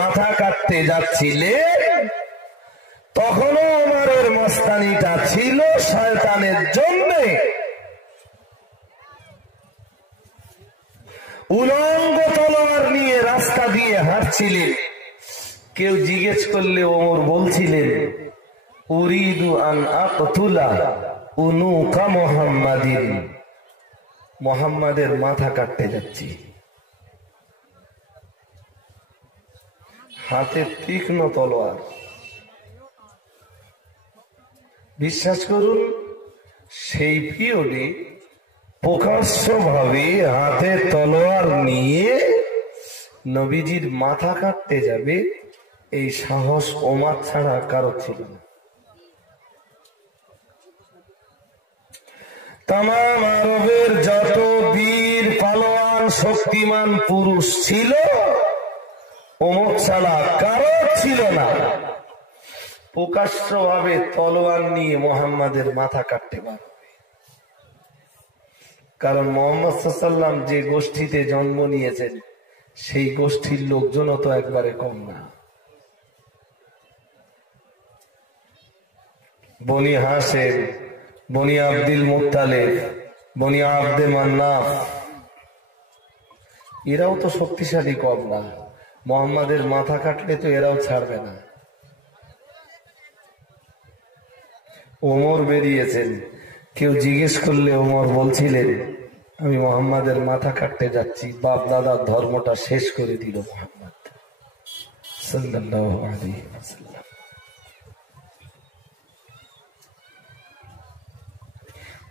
মাথা কাটতে যাচ্ছিলেন তখনও ওমরের মস্তানিটা ছিল শয়তানের জন্য। উলঙ্গ তলোয়ার নিয়ে রাস্তা দিয়ে হাঁটছিলেন। কেউ জিজ্ঞেস করলে ওমর বলছিলেন, উরিদু আন আকতুলা উনুকা মুহাম্মাদিন, মুহাম্মাদের মাথা কাটতে যাচ্ছি। হাতে তীক্ষ্ণ তলোয়ার। বিশ্বাস করুন, সেই পিরিয়ডে প্রকাশ্যভাবে হাতে তলোয়ার নিয়ে নবীজির মাথা কাটতে যাবে এই সাহস ওমর ছাড়া কারো ছিল না। তামাম আরবের যত বীর পালোয়ান শক্তিমান পুরুষ ছিল ওমর ছাড়া কারো ছিল না প্রকাশ্যভাবে তলোয়ার নিয়ে মুহাম্মাদের মাথা কাটতে পারবে। কারণ মুহাম্মদ সাল্লাল্লাহু আলাইহি ওয়াসাল্লাম যে গোষ্ঠীতে জন্ম নিয়েছেন সেই গোষ্ঠীর লোকজনও তো একবারে কম না। বনি হাশিম, বনি আব্দুল মুত্তালিব, বনি আব্দে মান্নাফ, এরাও তো শক্তিশালী কম না। মুহাম্মাদের মাথা কাটলে তো এরাও ছাড়বে না। ওমর বেরিয়েছেন। কেউ জিজ্ঞেস করলে ওমর বলছিলেন, আমি মুহাম্মাদের মাথা কাটতে যাচ্ছি। বাপ দাদার ধর্মটা শেষ করে দিল মুহাম্মদ সাল্লাল্লাহু আলাইহি ওয়াসাল্লাম।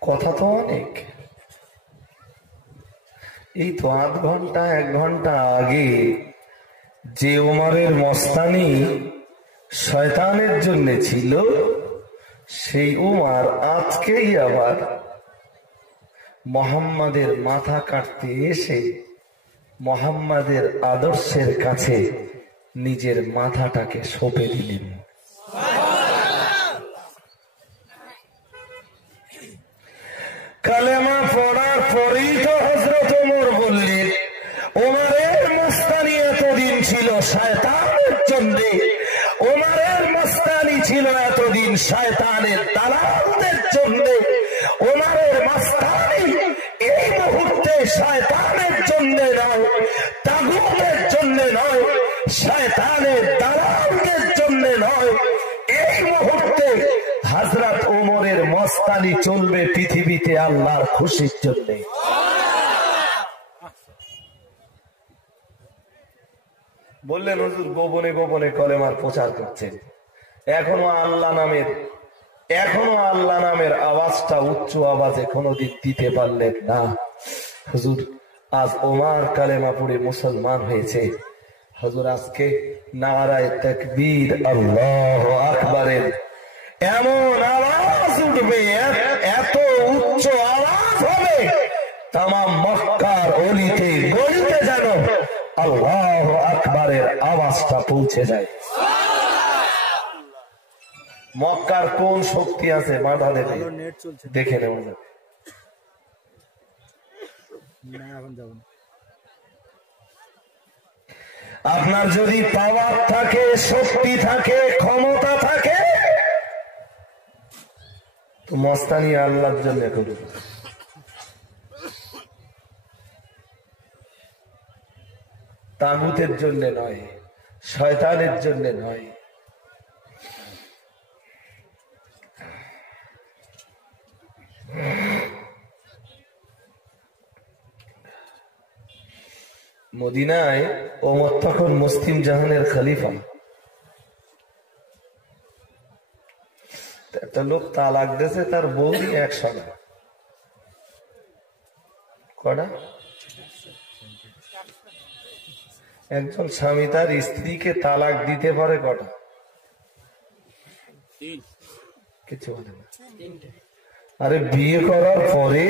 কথা তো অনেক। এই তো আধ ঘন্টা 1 ঘন্টা আগে যে ওমরের মস্তানি শয়তানের জন্য ছিল, সেই উমর আজকেই আবার মুহাম্মাদের মাথা কাটতে এসে মুহাম্মাদের আদর্শের কাছে নিজের মাথাটাকে সঁপে দিলেন। কালেমা পড়ার পরেই তো হযরত ওমর বললেন, ওমরের মস্তানি এতদিন ছিল শয়তানের জন্য, ওমরের মস্তানি ছিল এতদিন শয়তানের দালালদের জন্য, ওমরের মস্তানি এই মুহূর্তে শয়তানের জন্য নয়, তাগুতের জন্য নয়, শয়তানের দালালদের জন্য নয়। এই মুহূর্তে হযরত ওমরের মস্তানি চলবে পৃথিবীতে আল্লাহর খুশির জন্য। বললেন, হুজুর গোপনে গোপনে কলেমার প্রচার করছেন, এখনো আল্লাহ নামের আওয়াজটা উচ্চ আওয়াজে কোনোদিন দিতে পারলেন না। হুজুর আজ ওমর কালেমা পড়ে মুসলমান হয়েছে। হুজুর আজকে নারায়ে তাকবীর আল্লাহু আকবারের এমন আওয়াজ উঠবে, এত উচ্চ আওয়াজ হবে, তামাম মক্কার অলিতে গলিতে যেন আল্লাহু আকবারের আওয়াজটা পৌঁছে যায়। মক্কার কোন শক্তি আছে বাধা দেবে, দেখে নেওয়া যাবে। আপনার যদি পাওয়ার থাকে, শক্তি থাকে, ক্ষমতা থাকে, তো মস্তানি আল্লাহর জন্য করুন, তাগুতের জন্য নয়, শয়তানের জন্য নয়। মদিনায় ওমর তখন মুসলিম জাহানের খলিফা। একটা লোক তালাক দিয়েছে, তার বউই 100 না। কটা? একজন স্বামী তার স্ত্রীকে তালাক দিতে পারে কটা? কিছু বলে না। আরে বিয়ে করার পরে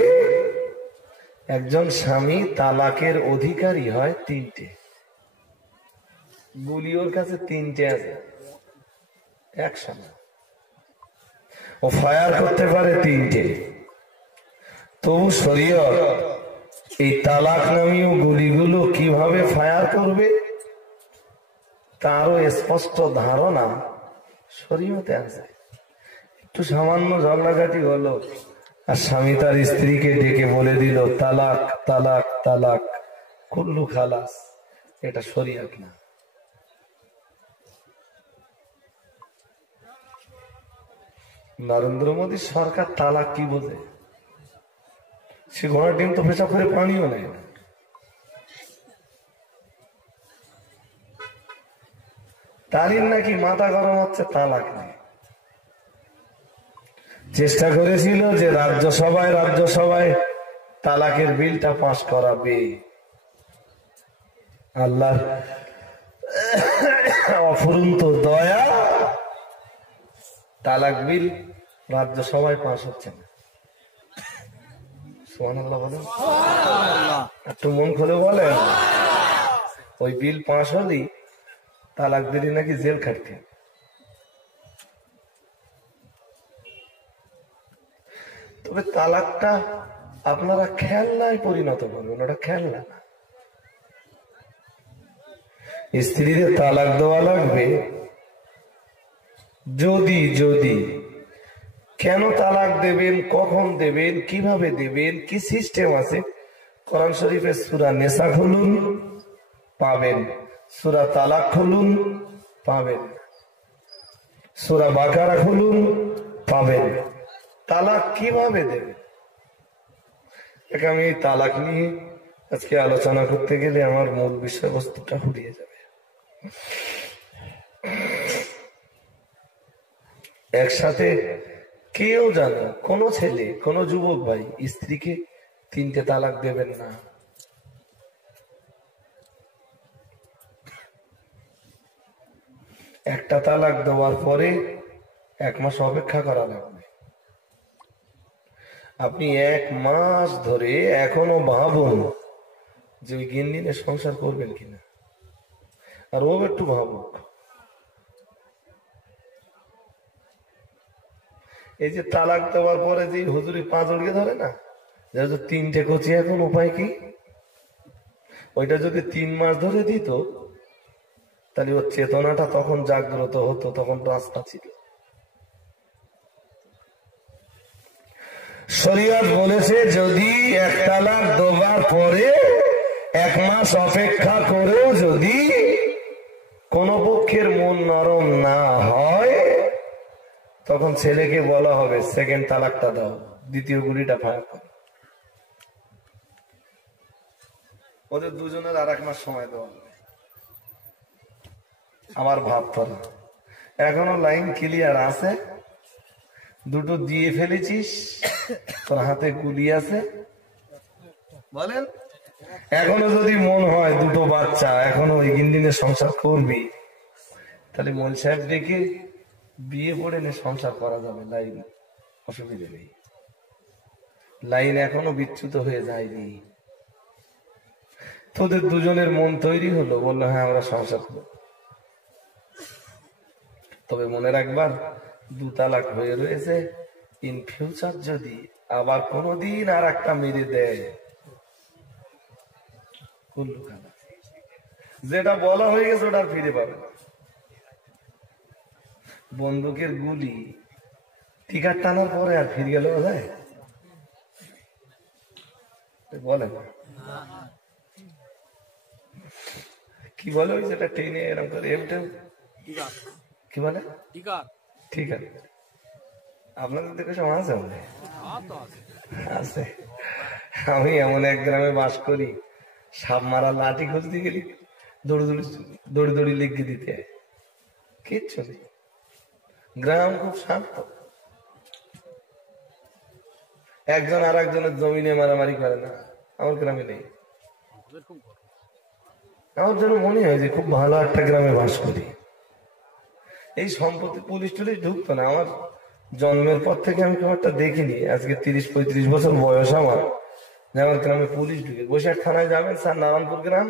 একজন স্বামী তালাকের অধিকারী হয় 3টে। গুলি ওর কাছে 3টে আছে, 100 না। ও ফায়ার করতে পারে 3টে। তবু শরীয়ত এই তালাক নামীয় গুলিগুলো কিভাবে ফায়ার করবে তারও স্পষ্ট ধারণা শরীয়তে আছে। একটু সামান্য ঝগড়াঝাটি হলো আর স্বামী তার স্ত্রীকে ডেকে বলে দিল তালাক তালাক তালাক কুল্লু খালাস, এটা শরীয়ত না। নরেন্দ্র মোদী সরকার তালাক কি বোঝে? সে ঘোড়ার ডিম তো পেশাব করে পানিও নেয় না। তারই নাকি মাথা গরম হচ্ছে তালাক নেই। চেষ্টা করেছিল যে রাজ্যসভায় তালাকের বিলটা পাশ করাবে। আল্লাহ অফুরন্ত দয়া, তালাক বিল রাজ্যসভায় পাশ হচ্ছে না। সুবহানাল্লাহ বলেন, একটু মন খুলে বলেন। ওই বিল পাশ হলেই তালাক দিলি নাকি জেল খাটতে। তবে তালাকটা আপনারা খেলনায় পরিণত করবেন, ওটা খেলনা না। স্ত্রীদের তালাক দেওয়া লাগবে যদি যদি কেন তালাক দেবেন, কখন দেবেন, কিভাবে দেবেন, কি সিস্টেম আছে, কোরআন শরীফের সূরা নিসা খুলুন পাবেন, সূরা তালাক খুলুন পাবেন, সূরা বাকারা খুলুন পাবেন। তালাক কিভাবে দেবে, আমি এই তালাক নিয়ে আজকে আলোচনা করতে গেলে আমার মূল বিষয়বস্তুটা ফুরিয়ে যাবে। একসাথে কেউ জানো কোন ছেলে, কোন যুবক ভাই স্ত্রীকে 3টে তালাক দেবেন না। একটা তালাক দেওয়ার পরে 1 মাস অপেক্ষা করা লাগবে। আপনি 1 মাস ধরে এখনো ভাবুন যে ওই গিন্নিনে সংসার করবেন কিনা, আর ও একটু ভাবুক। এই যে তালাক দেওয়ার পরে যে হুজুরি 5 জড়িয়ে ধরে না, যেহেতু 3টে কচি, এখন উপায় কি? ওইটা যদি 3 মাস ধরে দিত তাহলে ওর চেতনাটা তখন জাগ্রত হতো, তখন রাস্তা ছিল। শরীয়ত বলেছে যদি 1 তালাক দেওয়ার পরে 1 মাস অপেক্ষা করেও যদি কোন পক্ষের মন নরম না হয়, তখন ছেলেকে বলা হবে সেকেন্ড তালাকটা দাও, দ্বিতীয় গুলিটা ফায়ার করো। ওদের দুজনের আর 1 মাস সময় দেওয়া হবে। আমার ভাবতরা এখনো লাইন ক্লিয়ার আছে, দুটো দিয়ে ফেলেছিস, তোর হাতে গুলি আছে, বলেন। এখনো যদি মন হয় দুটো বাচ্চা, এখনো ওই গিন্দিনের সংসার করবি, তাহলে মল সাহেব ডেকে বিয়ে করে নে, সংসার করা যাবে, লাইন অসুবিধা নেই। লাইন এখনো বিচ্যুত হয়ে যায়নি। তোদের দুজনের মন তৈরি হলো, বললো হ্যাঁ আমরা সংসার করব। তবে মনে রাখবার 2 তালাক হয়ে রয়েছে, ইন ফিউচার যদি আবার কোনদিন আর একটা মেরে দেয়, যেটা বলা হয়ে গেছে ওটা ফিরে পাবে না। বন্দুকের গুলি টিকার টানার পরে আর ফিরে গেল যায়? বলে কি বলে ওই যেটা ট্রেনে এরকম করে কি বলে, ঠিক আছে। আপনাদের দিকে সব আছে? আছে। আমি এমন এক গ্রামে বাস করি, সাপ মারা লাঠি খুঁজতে গেলি দৌড়ি দৌড়ি লিখে দিতে কিচ্ছু নেই। গ্রাম খুব শান্ত, একজন আর একজনের জমিনে মারামারি করে না, আমার গ্রামে নেই। আমার জন্য মনে হয় যে খুব ভালো একটা গ্রামে বাস করি। এই সম্পত্তি পুলিশ টুলিশ ঢুকতো না। আমার জন্মের পর থেকে আমি খুব একটা দেখিনি, আজকে 30-35 বছর বয়স আমার, যেমন গ্রামে পুলিশ ঢুকে। বৈশাখ থানায় যাবেন, স্যার নারায়ণপুর গ্রাম,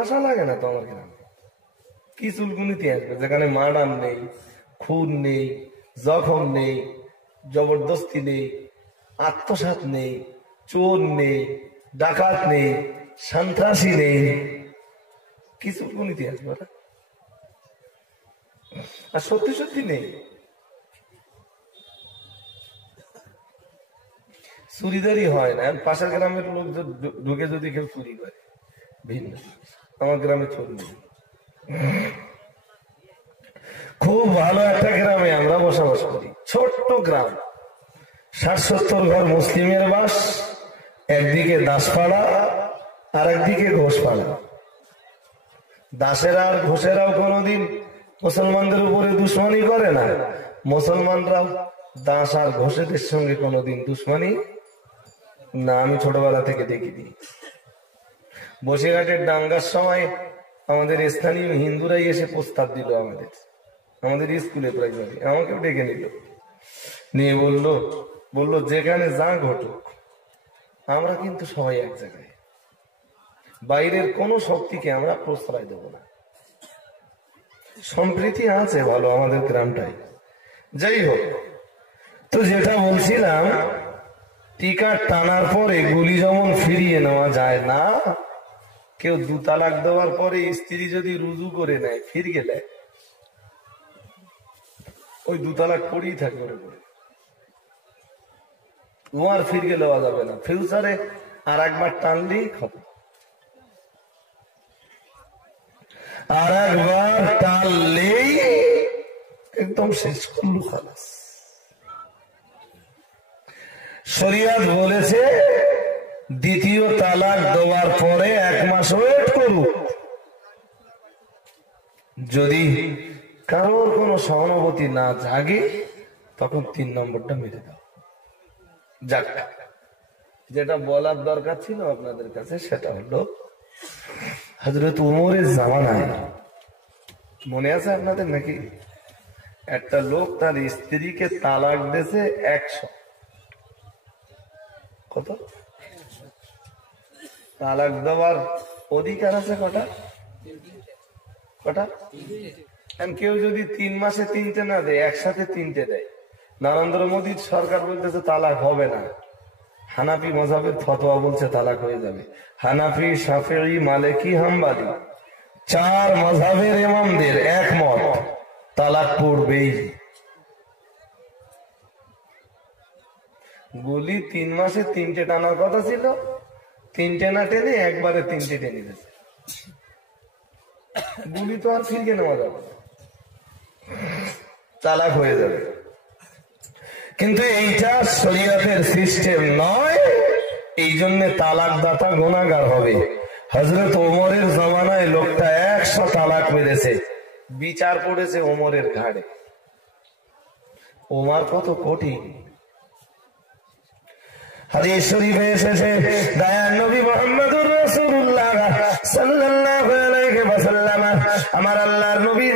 আশা লাগে না তো আমার গ্রামে। কি চুলকুনিতে আসবে যেখানে মার্ডার নেই, খুন নেই, জখম নেই, জবরদস্তি নেই, আত্মসাৎ নেই, চোর নেই, ডাকাত নেই, সন্ত্রাসী নেই, কিছু কোন ইতিহাস বলে? আর সত্যি সত্যি নেই। চুরিদারি হয় না। পাশের গ্রামের লোক ঢুকে যদি কেউ চুরি করে ভিন্ন, আমার গ্রামে চোর নেই। খুব ভালো একটা গ্রামে আমরা বসবাস করি, ছোট্ট গ্রাম, ৬০-৭০ ঘর মুসলিমের বাস, একদিকে দাসপাড়া আর একদিকে ঘোষপাড়া। দাসেরা আর ঘোষেরাও কোনোদিন মুসলমানদের উপরে দুশ্মনী করে না, মুসলমানরাও দাস আর ঘোষেদের সঙ্গে কোনোদিন দুশ্মনী না। আমি ছোটবেলা থেকে দেখিনি। বসিরহাটের দাঙ্গার সময় আমাদের স্থানীয় হিন্দুরাই এসে প্রস্তাব দিল আমাদের স্কুলে, প্রাইমারি, আমাকেও ডেকে নিল, নিয়ে বললো যেখানে যা ঘটুক আমরা কিন্তু সবাই এক জায়গায়, বাইরের কোন শক্তিকে আমরা প্রশ্রয় দেব না। সম্প্রীতি আছে ভালো আমাদের গ্রামটাই। যাই হোক, তো যেটা বলছিলাম, টিকা টানার পরে গুলি যেমন ফিরিয়ে নেওয়া যায় না, কেউ 2 তালাক দেওয়ার পরে স্ত্রী যদি রুজু করে নেয় ফির গেলে ওই 2 তালাক পড়েই থাকবে, ও আর ফির গেলে দেওয়া যাবে না। ফিউচারে আর একবার টানলেই খবর, আর একবার টানলেই একদম শেষ করলু, খালাস। শরিয়াত বলেছে দ্বিতীয় তালাক দেওয়ার পরে 1 মাস ওয়েট করুক, যদি কারোর কোনো সহানুভূতি না জাগে তখন 3 নম্বরটা মেরে দাও। যাক, যেটা বলার দরকার ছিল আপনাদের কাছে সেটা হলো, হযরত ওমরের জামানায়, মনে আছে আপনাদের নাকি, একটা লোক তার স্ত্রীকে তালাক দিয়েছে 100। কত তালাক দেওয়ার অধিকার আছে? কটা? কেউ যদি 3 মাসে 3টে না দেয়, একসাথে 3টে দেয়, নরেন্দ্র মোদীর সরকার বলতেছে তালাক হবে না। হানাফি মাযহাবের ফতোয়া বলছে তালাক হয়ে যাবে। হানাফি, শাফিঈ, মালিকি, হাম্বলি 4 মাযহাবের ইমামদের একমত, তালাক পড়বেই। গুলি 3 মাসে 3টে টানার কথা ছিল, 3টে না টেনে একবারে 3টে টেনে দিয়েছে। গুলি তো আর ফিরিয়ে নেওয়া যাবে, তালাক হয়ে যাবে। কিন্তু এইটা শরীয়তের সিস্টেম নয়, এই জন্য তালাক দাতা গুনাহগার হবে। হযরত ওমরের জামানায় লোকটা 100 তালাক মেরেছে, বিচার পড়েছে ওমরের ঘাড়ে। ওমর কত কঠিন। হাদিস শরীফে এসেছে, দয়ার নবী মুহাম্মদুর রাসূলুল্লাহ সাল্লাল্লাহু আলাইহি ওয়াসাল্লাম, আমার আল্লাহর নবী,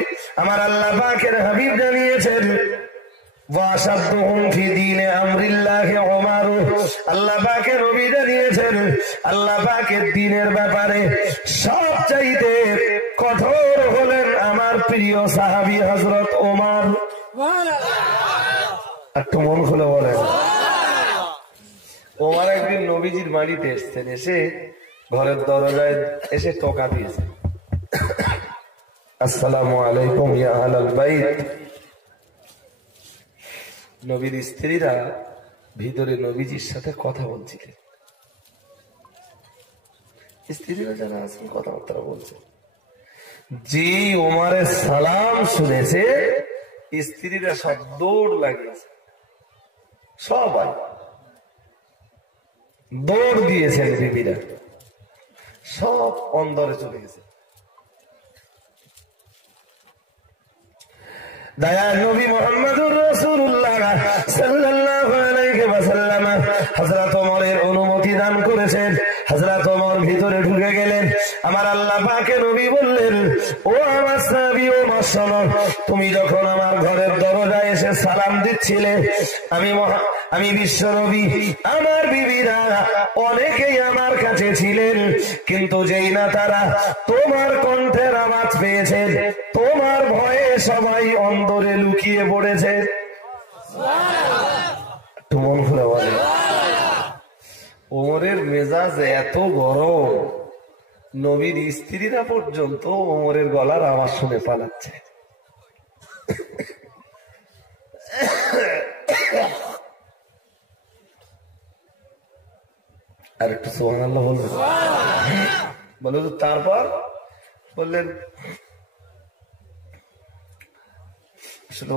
আমার আল্লাহ পাকের হাবিব জানিয়েছেন, ওয়াশাদুহুম ফি দীনে আমরিল্লাহি ওমর, আল্লাহ পাকের নবী জানিয়েছেন, আল্লাহ পাকের দ্বীনের ব্যাপারে সবচাইতে কঠোর হলেন আমার প্রিয় সাহাবী হযরত ওমর। একটু মন খুলে বলেন। ওমর একদিন নবীজির বাড়িতে এসেছেন, এসে ঘরের দরজায় এসে টোকা দিয়েছে, আসসালামু আলাইকুম ইয়া আহলাল বাইত। নবীর স্ত্রীরা ভিতরে নবীজির সাথে কথা বলছিলেন, স্ত্রীরা যারা আছেন কথাবার্তা বলছে। যে ওমরের সালাম শুনেছে, স্ত্রীরা সব দৌড় লাগিয়েছে, সবাই দৌড় দিয়েছেন, বিবিরা সব অন্দরে চলে গেছে। দয়ার নবী মুহাম্মদুর রাসূলুল্লাহ সাল্লাল্লাহু আলাইহি ওয়াসাল্লাম হযরত ওমরের অনুমতি দান করেছেন। হযরত ওমর ভিতরে ঢুকে গেলেন। আমার আল্লাহ পাকের নবী বললেন, ও আমার সাহাবী ওমর, শোনো, তুমি যখন আমার ঘরের দরজায় এসে সালাম দিচ্ছিলে, আমি বিশ্ব নবী, আমার বিবিরা অনেকেই আমার কাছে ছিলেন, কিন্তু যেই না তারা তোমার কণ্ঠের আওয়াজ পেয়েছে, তোমার ভয়ে সবাই অন্তরে লুকিয়ে পড়েছে। মন খুলে বলে, ওমরের মেজাজ এত গরম, নবীর স্ত্রীরা পর্যন্ত ওমরের গলার আওয়াজ শুনে পালাচ্ছে। আর একটু সুবহানাল্লাহ বলবেন? বলে তো তারপর বললেন আসলে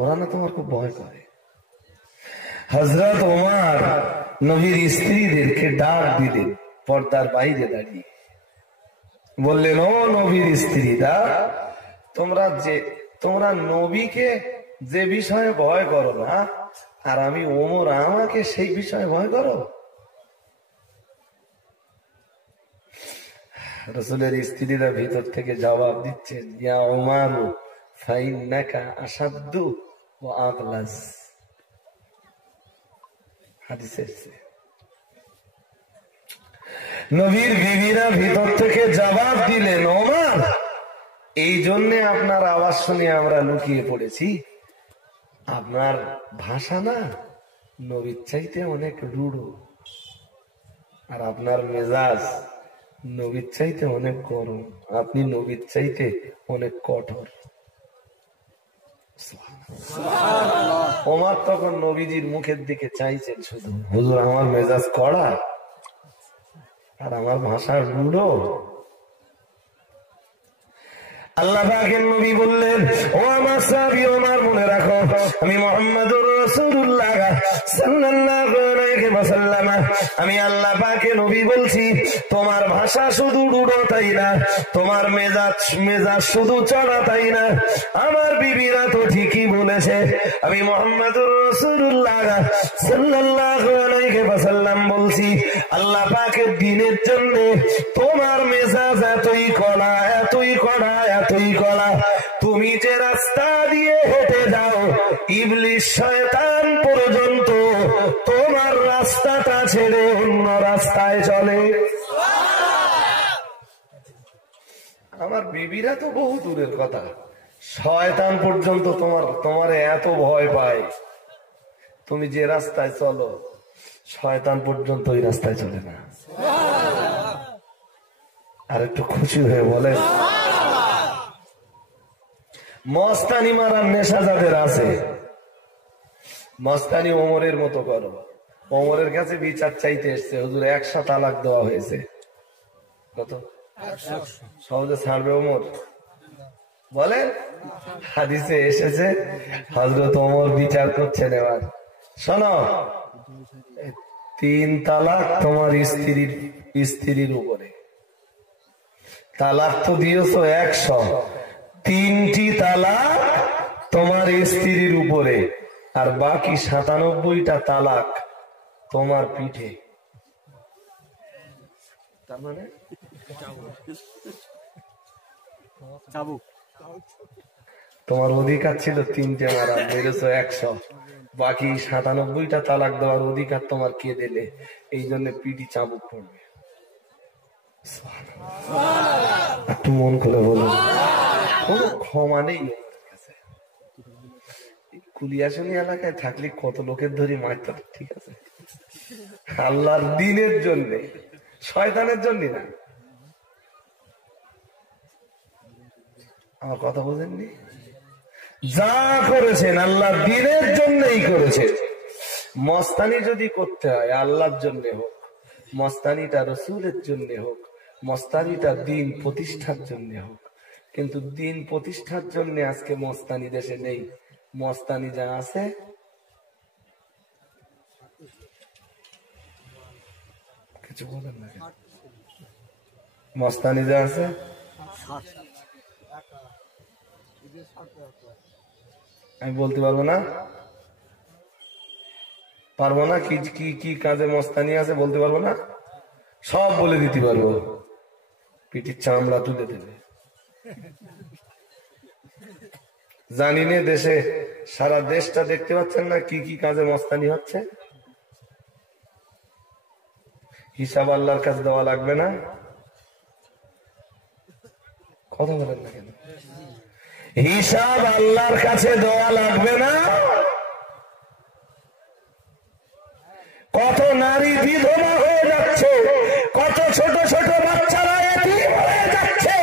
ওরা না তোমার খুব ভয় করে। হযরত ওমর নবীর স্ত্রীদেরকে ডাক দিলেন পর্দার বাইরে দাঁড়িয়ে, বললেন ও নবীর স্ত্রীরা, তোমরা নবীকে যে বিষয়ে ভয় করো না, আর আমি ওমর আমাকে সেই বিষয়ে ভয় করো? রাসূলের স্ত্রীরা ভিতর থেকে জবাব দিচ্ছেন, ইয়া ওমর ফাইন্নাকা আশাদ্দু ওয়া আগলাজ। হাদিসে এসেছে। নবীর বিবিরা ভিতর থেকে জবাব দিলেন, ওমর এই জন্য আপনার আওয়াজ শুনে আমরা লুকিয়ে পড়েছি, আপনার ভাষা না নবীর চাইতে অনেক রূঢ়, আর আপনার মেজাজ নবীর চাইতে অনেক গরম, আপনি নবীর চাইতে অনেক কঠোর। ওমর তখন নবীজির মুখের দিকে চাইছেন শুধু, হুজুর আমার মেজাজ কড়া আর আমার ভাষা রূঢ়। আল্লাহ পাকের নবী বললেন, ও আমার সাহাবী ওমর, মনে রাখো আমি মুহাম্মদুর রাসূলুল্লাহ সাল্লাল্লাহু আলাইহি ওয়াসাল্লাম, আমি আল্লাহ পাকের নবী বলছি, তোমার ভাষা শুধু রূঢ় তাই না, তোমার মেজাজ শুধু চড়া তাই না, আমার বিবিরা তো ঠিকই বলেছে। আমি মুহাম্মদুর রাসূলুল্লাহ সাল্লাল্লাহু আলাইহি ওয়াসাল্লাম বলছি, আল্লাহ পাকের দ্বীনের জন্য তোমার মেজাজ এতই কড়া, এতই কড়া, এতই কড়া, তুমি যে রাস্তা দিয়ে হেঁটে যাও ইবলিস শয়তান পর্যন্ত তোমার রাস্তাটা ছেড়ে অন্য রাস্তায় চলে। আমার বিবিরা তো বহু দূরের কথা, শয়তান পর্যন্ত তোমারে এত ভয় পায়, তুমি যে রাস্তায় চলো শয়তান পর্যন্ত ওই রাস্তায় চলে না। আর একটু খুশি হয়ে বলে, মস্তানি মারার নেশা যাদের আছে, মস্তানি ওমরের মতো করো। ওমরের কাছে বিচার চাইতে এসছে, হুজুর 100 তালাক দেওয়া হয়েছে, কত সহজে ছাড়বে ওমর? বলে হাদিসে এসেছে হযরত ওমর বিচার করছেন। এবার শোনো, 3 তালাক তোমার স্ত্রীর উপরে, তালাক তো দিয়েছো 100, 3টি তালাক তোমার স্ত্রীর উপরে, আর বাকি 97টা তালাক তোমার পিঠে। তার মানে তোমার অধিকার ছিল 3টে মারা, বেড়েছো 100, বাকি 97টা তালাক দেওয়ার অধিকার তোমার কে দিলে? এই জন্য পিঠি চাবুক পড়বে। একটু মন খুলে বলুন, কোন ক্ষমা নেই কাছে। কুলিয়াশনী এলাকায় থাকলে কত লোকের ধরে মারত, ঠিক আছে, আল্লাহর দ্বীনের জন্য, শয়তানের জন্য না। আমার কথা বোঝেননি? যা করেছেন আল্লাহর দ্বীনের জন্যই করেছেন। মস্তানি যদি করতে হয় আল্লাহর জন্য হোক, মস্তানিটা রাসূলের জন্য হোক, মস্তানিটা দ্বীন প্রতিষ্ঠার জন্য হোক, কিন্তু দ্বীন প্রতিষ্ঠার জন্য আজকে মস্তানি দেশে নেই। মস্তানি যা আছে কিছু বলেন না, মস্তানি যা আছে আমি বলতে পারবো না, কি কি কি কাজে মস্তানি আছে বলতে পারবো না, সব বলে দিতে পারবো, পিঠির চামড়া তুলে দেবে। জানি না, দেশে সারা দেশটা দেখতে পাচ্ছেন না কি কি কাজে মস্তানি হচ্ছে। হিসাব আল্লাহর কাছে দেওয়া লাগবে না? কথা বলেন না কেন? হিসাব আল্লাহর কাছে দেওয়া লাগবে না? কত নারী বিধবা হয়ে যাচ্ছে, কত ছোট ছোট বাচ্চারা এতিম হয়ে যাচ্ছে,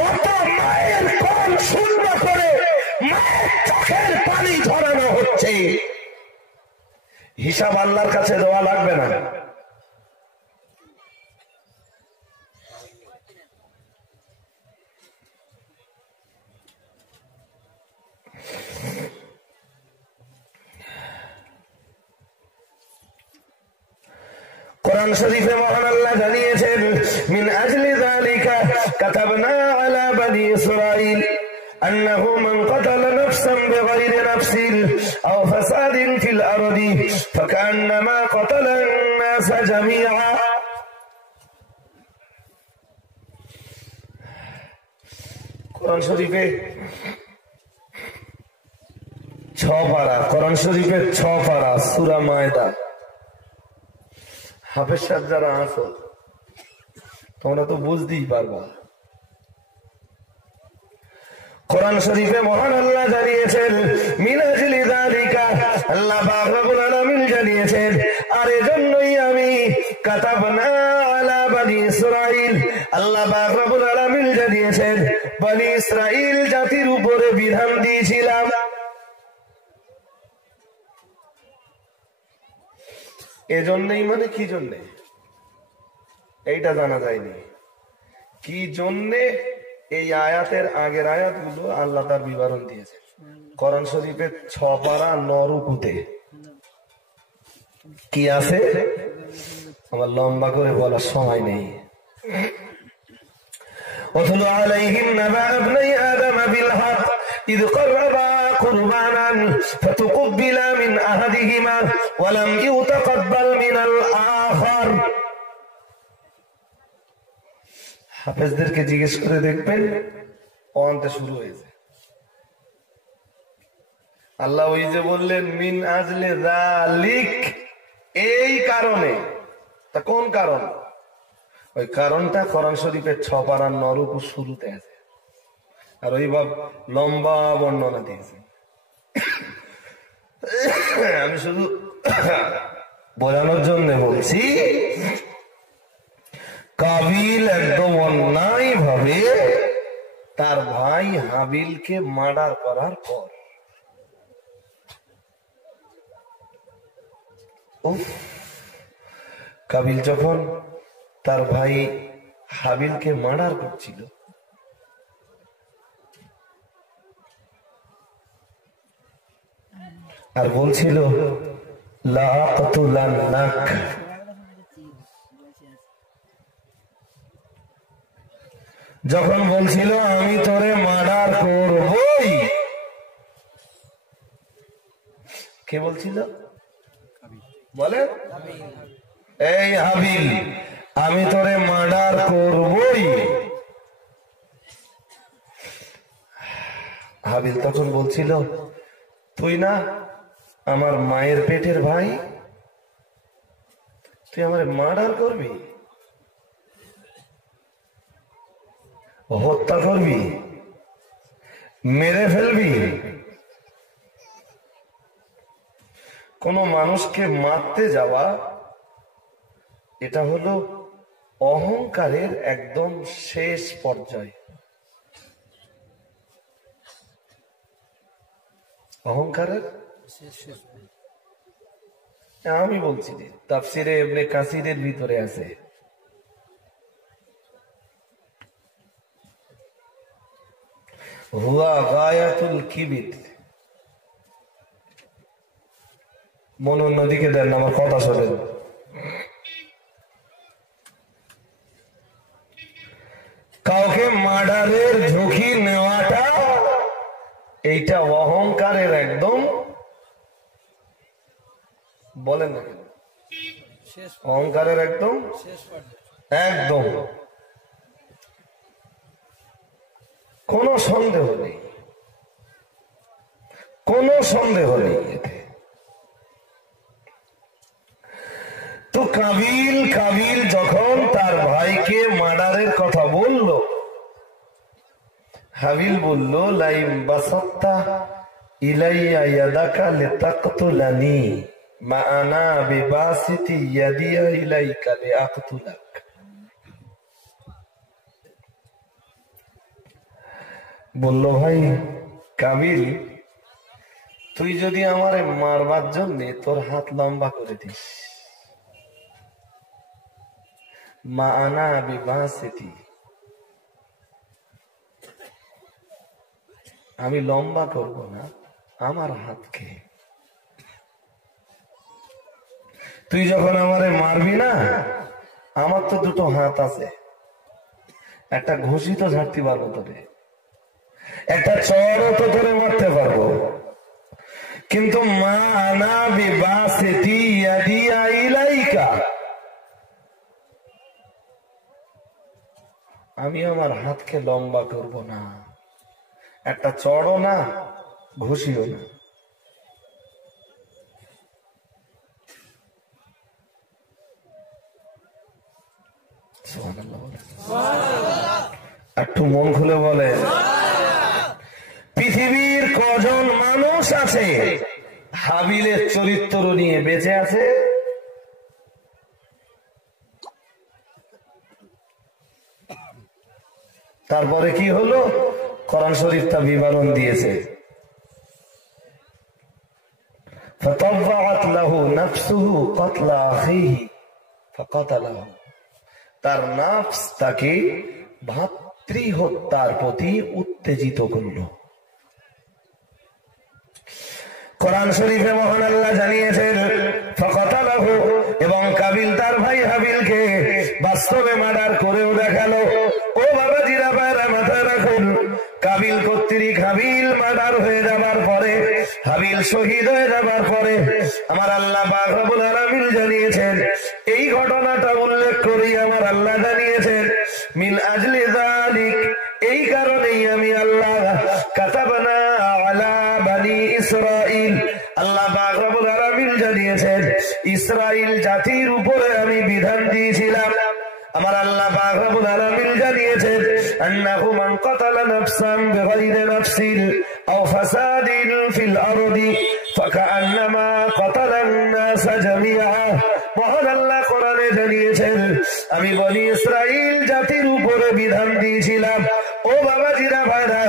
কত মায়ের কোল শূন্য করে মায়ের চোখের পানি ঝরানো হচ্ছে। হিসাব আল্লাহর কাছে দেওয়া লাগবে না। কোরআন শরীফে মহান আল্লাহ জানিয়েছেন, মিন আজলি যালিকা কাতাবনা আলা বনি ইসরাঈল আন্নাহু মান কাতালা নাফসান বিগাইরি নাফসিন আও ফাসাদিন ফিল আরদি ফাকান্নামা কাতালা আন-নাস জামিআ। কোরআন শরীফে 6 পারা, কোরআন শরীফে 6 পারা, সূরা মায়দা। হাফেজ সাহেব যারা আছো তোমরা তো বুঝতেই পারবা। কোরআন শরীফে মহান আল্লাহ জানিয়েছেন, মিন আজলি যালিকা, আল্লাহ পাক রব্বুল আলামিন জানিয়েছেন, আর এজন্যই আমি কাতাবনা আলা বনি ইসরাঈল, আল্লাহ পাক রব্বুল আলামিন জানিয়েছেন বনি ইসরাঈল জাতির উপরে বিধান দিয়েছিলাম। এজন্যই মানে কি জন্যে এইটা জানা যায়নি। কি জন্যে এই আয়াতের আগের আয়াতগুলো আল্লাহ তার বিবরণ দিয়েছে কোরআন শরীফের 6 পারা 9 রুকুতে। কি আছে আমার লম্বা করে বলার সময় নেই। وَاتْلُ عَلَيْهِمْ نَبَأَ ابْنَيْ آدَمَ بِالْحَقِّ إِذْ قَرَّبَا قُرْبَانًا فَتُقُبِّلَ مِنْ أَحَدِهِمَا وَلَمْ يُتَقَبَّلْ مِنَ الْآخَرِ। হাফেজদেরকে জিজ্ঞেস করে দেখবেন অন্তে শুরু হয়েছে। আল্লাহ ওই যে বললেন মিন আজলে যালিক, এই কারণে। তা কোন কারণ? ওই কারণটা কোরআন শরীফের 6 পারা 9 রুকু শুরুতে আছে, আর ওই ভাব লম্বা বর্ণনা দিয়েছে। আমি শুধু বোঝানোর জন্য বলছি, কাবিল একদম অন্যায় ভাবে তার ভাই হাবিলকে মার্ডার করার পর কাবিল যখন তার ভাই হাবিলকে মার্ডার করছিল, আর বলছিল লা আকতুলান্নাক, যখন বলছিল আমি তোরে মার্ডার করবই, কে বলছিল? বলে এই হাবিল, আমি তোরে মার্ডার করবই। হাবিল তখন বলছিল তুই না আমার মায়ের পেটের ভাই, তুই আমার মার্ডার করবি, হত্যা করবি, মেরে ফেলবি। কোন মানুষকে মারতে যাওয়া এটা হলো অহংকারের একদম শেষ পর্যায়। অহংকারের আমি বলছি তাফসিরে ইবনে কাসিরের ভিতরে আছে। হুয়া গায়াতুল কিবির। মন অন্যদিকে দেন, আমার কথা শোনেন। কাউকে মার্ডারের ঝুঁকি নেওয়াটা এইটা অহংকারের একদম, বলেন না কেন, অহংকারের একদম একদম কোনো সন্দেহ নেই, কোনো সন্দেহ নেই এতে। তো কাবিল যখন তার ভাইকে মার্ডারের কথা বলল, হাবিল বলল লাইম বাসাত্তা ইলাইয়া ইয়াদাকা লিতাকতুলানি, মা আনা বিবাসিতি ইয়াদিয়া ইলাইকা লিআকতুলাক। বলল ভাই কাবিল, তুই যদি আমারে মারবার জন্য তোর হাত লম্বা করে দিস, মা আনা বিবাসিতি, আমি লম্বা করব না আমার হাতকে। তুই যখন আমারে মারবি না, আমার তো দুটো হাত আছে, একটা ঘুষি তো ঝাড়তে পারবো তোরে, একটা চড়ও তো ধরে মারতে পারবো, কিন্তু মা আনা বিবাসিতি ইয়াদিয়া ইলাইকা, আমি আমার হাতকে লম্বা করব না, একটা চড়ও না ঘুষিও না। একটু মন খুলে বলে, পৃথিবীর কজন মানুষ আছে হাবিলের চরিত্র নিয়ে বেঁচে আছে? তারপরে কি হলো? কোরআন শরীফ তা বিবরণ দিয়েছে, ফাতাওয়াত লাহু নাফসুহু ক্বাতলা আখিহি ফাকাতালাহু, তার নফস তাকে ভাতৃ হত্যার প্রতি উত্তেজিত করল। কোরআন শরীফে মহান আল্লাহ জানিয়েছেন ফাকাতালাহু, এবং কাবিল তার ভাই হাবিলকে বাস্তবে মার্ডার করেও দেখালো। ও বাবাজিরা ভাইরা মাথায় রাখুন, কাবিল কর্তৃক হাবিল মার্ডার হয়ে যাবার পরে, হাবিল শহীদ হয়ে যাবার পরে আমার আল্লাহ পাক রব্বুল আলামিন জানিয়েছেন, এই ঘটনাটা উল্লেখ করি আমার আল্লাহ জানিয়েছেন, মিন আজলি যালিক, এই কারণেই আমি আল্লাহ কাতাবনা আলা বানি ইসরাইল, আল্লাহ পাক রব্বুল আলামিন জানিয়েছেন ইসরাইল জাতির উপরে আমি বিধান দিয়েছিলাম। আমার আল্লাহ পাক রব্বুল আলামিন জানিয়েছেন আন্নাহু মান কাতালা নাফসান বিগাইরি নাফসিন আও ফাসাদিন ফিল আরদি ফাকান্নামা কাতালান নাস জামিআ। মহান আল্লাহ কোরআনে জানিয়েছেন আমি বনি ইসরাইল জাতির উপরে বিধান দিয়েছিলাম। ও বাবাজিরা ভাইরা,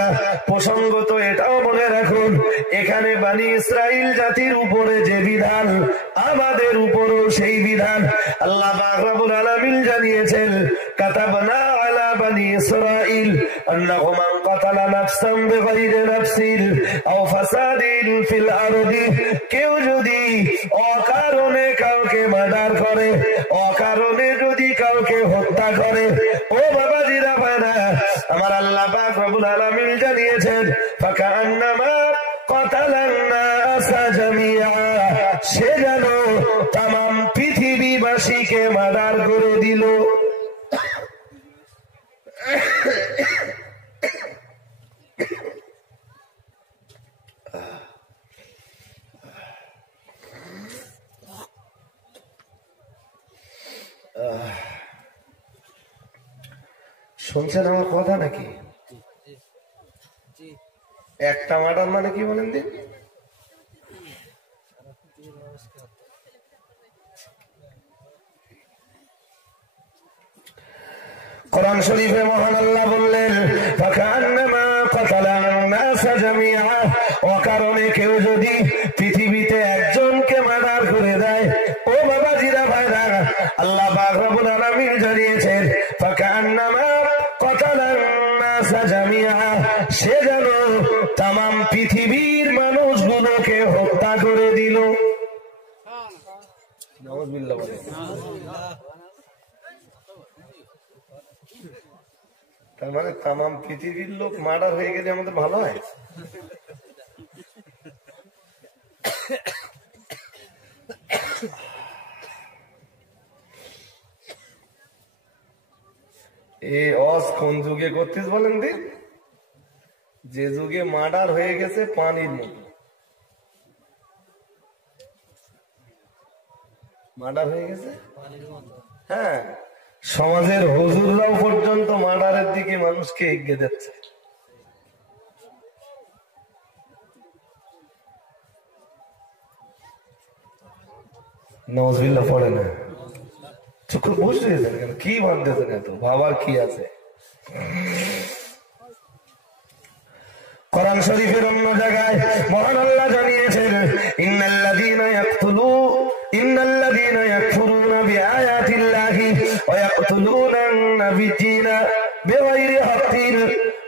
প্রসঙ্গত এটাও মনে রাখুন, এখানে বনি ইসরাইল জাতির উপরে যে বিধান, আমাদের উপরও সেই বিধান। আল্লাহ পাক রব্বুল আলামিন জানিয়েছেন কাতাবনা আলা বনি ইসরাইল আন্নাহু মান কাতালা নাফসান বিগাইরি নাফসিন আও ফাসাদিন ফিল আরদি, কেউ যদি অকারণে কাউকে মার্ডার করে, অকারণে যদি কাউকে হত্যা করে, ও বাবাজিরা ভাইরা, আমার আল্লাহ পাক রব্বুল আলামিন জানিয়েছেন ফাকান্নামা কাতালান নাস জামিআ, সে যেন तमाम পৃথিবীবাসীকে মার্ডার করে দিল। শুনছেন আমার কথা নাকি? একটা মার্ডার মানে কি বলেন দিন? কোরআন শরীফে মহান আল্লাহ বললেন ফাকান্নামা কাতালান নাস জামিআ, অকারণে কেউ যদি পৃথিবীতে একজনকে মার্ডার করে দেয়, ও বাবাজিরা ভাইরা, আল্লাহ পাক রব্বুল আলামিন জানিয়েছেন ফাকান্নামা কাতালান নাস জামিআ, সে যেন तमाम পৃথিবীর মানুষগুলোকে হত্যা করে দিল। নাউযুবিল্লাহ বলেন। তার মানে तमाम পৃথিবীর লোক মার্ডার হয়ে গেলে আমাদের ভালো হয়। এই অস কোন যুগে করতিস বলেন দিন? যে যুগে মার্ডার হয়ে গেছে পানির মতো, মার্ডার হয়ে গেছে, হ্যাঁ, সমাজের হুজুররাও পর্যন্ত মার্ডারের দিকে মানুষকে এগিয়ে যাচ্ছে। নওয়াজবিল্লাহ পড়ে না, চুপ করে বসে দিয়েছেন কেন? কি ভাবতেছেন এত? ভাবার কি আছে? কোরআন শরীফের অন্য জায়গায় মহান আল্লাহ জানিয়েছেন, ইন্নাল্লাযীনা ইয়াকফুরুনা বিআয়াতিল্লাহি ওয়া ইয়াকতুলুনান নাবিয়্যিনা বিগাইরি হাক্কিন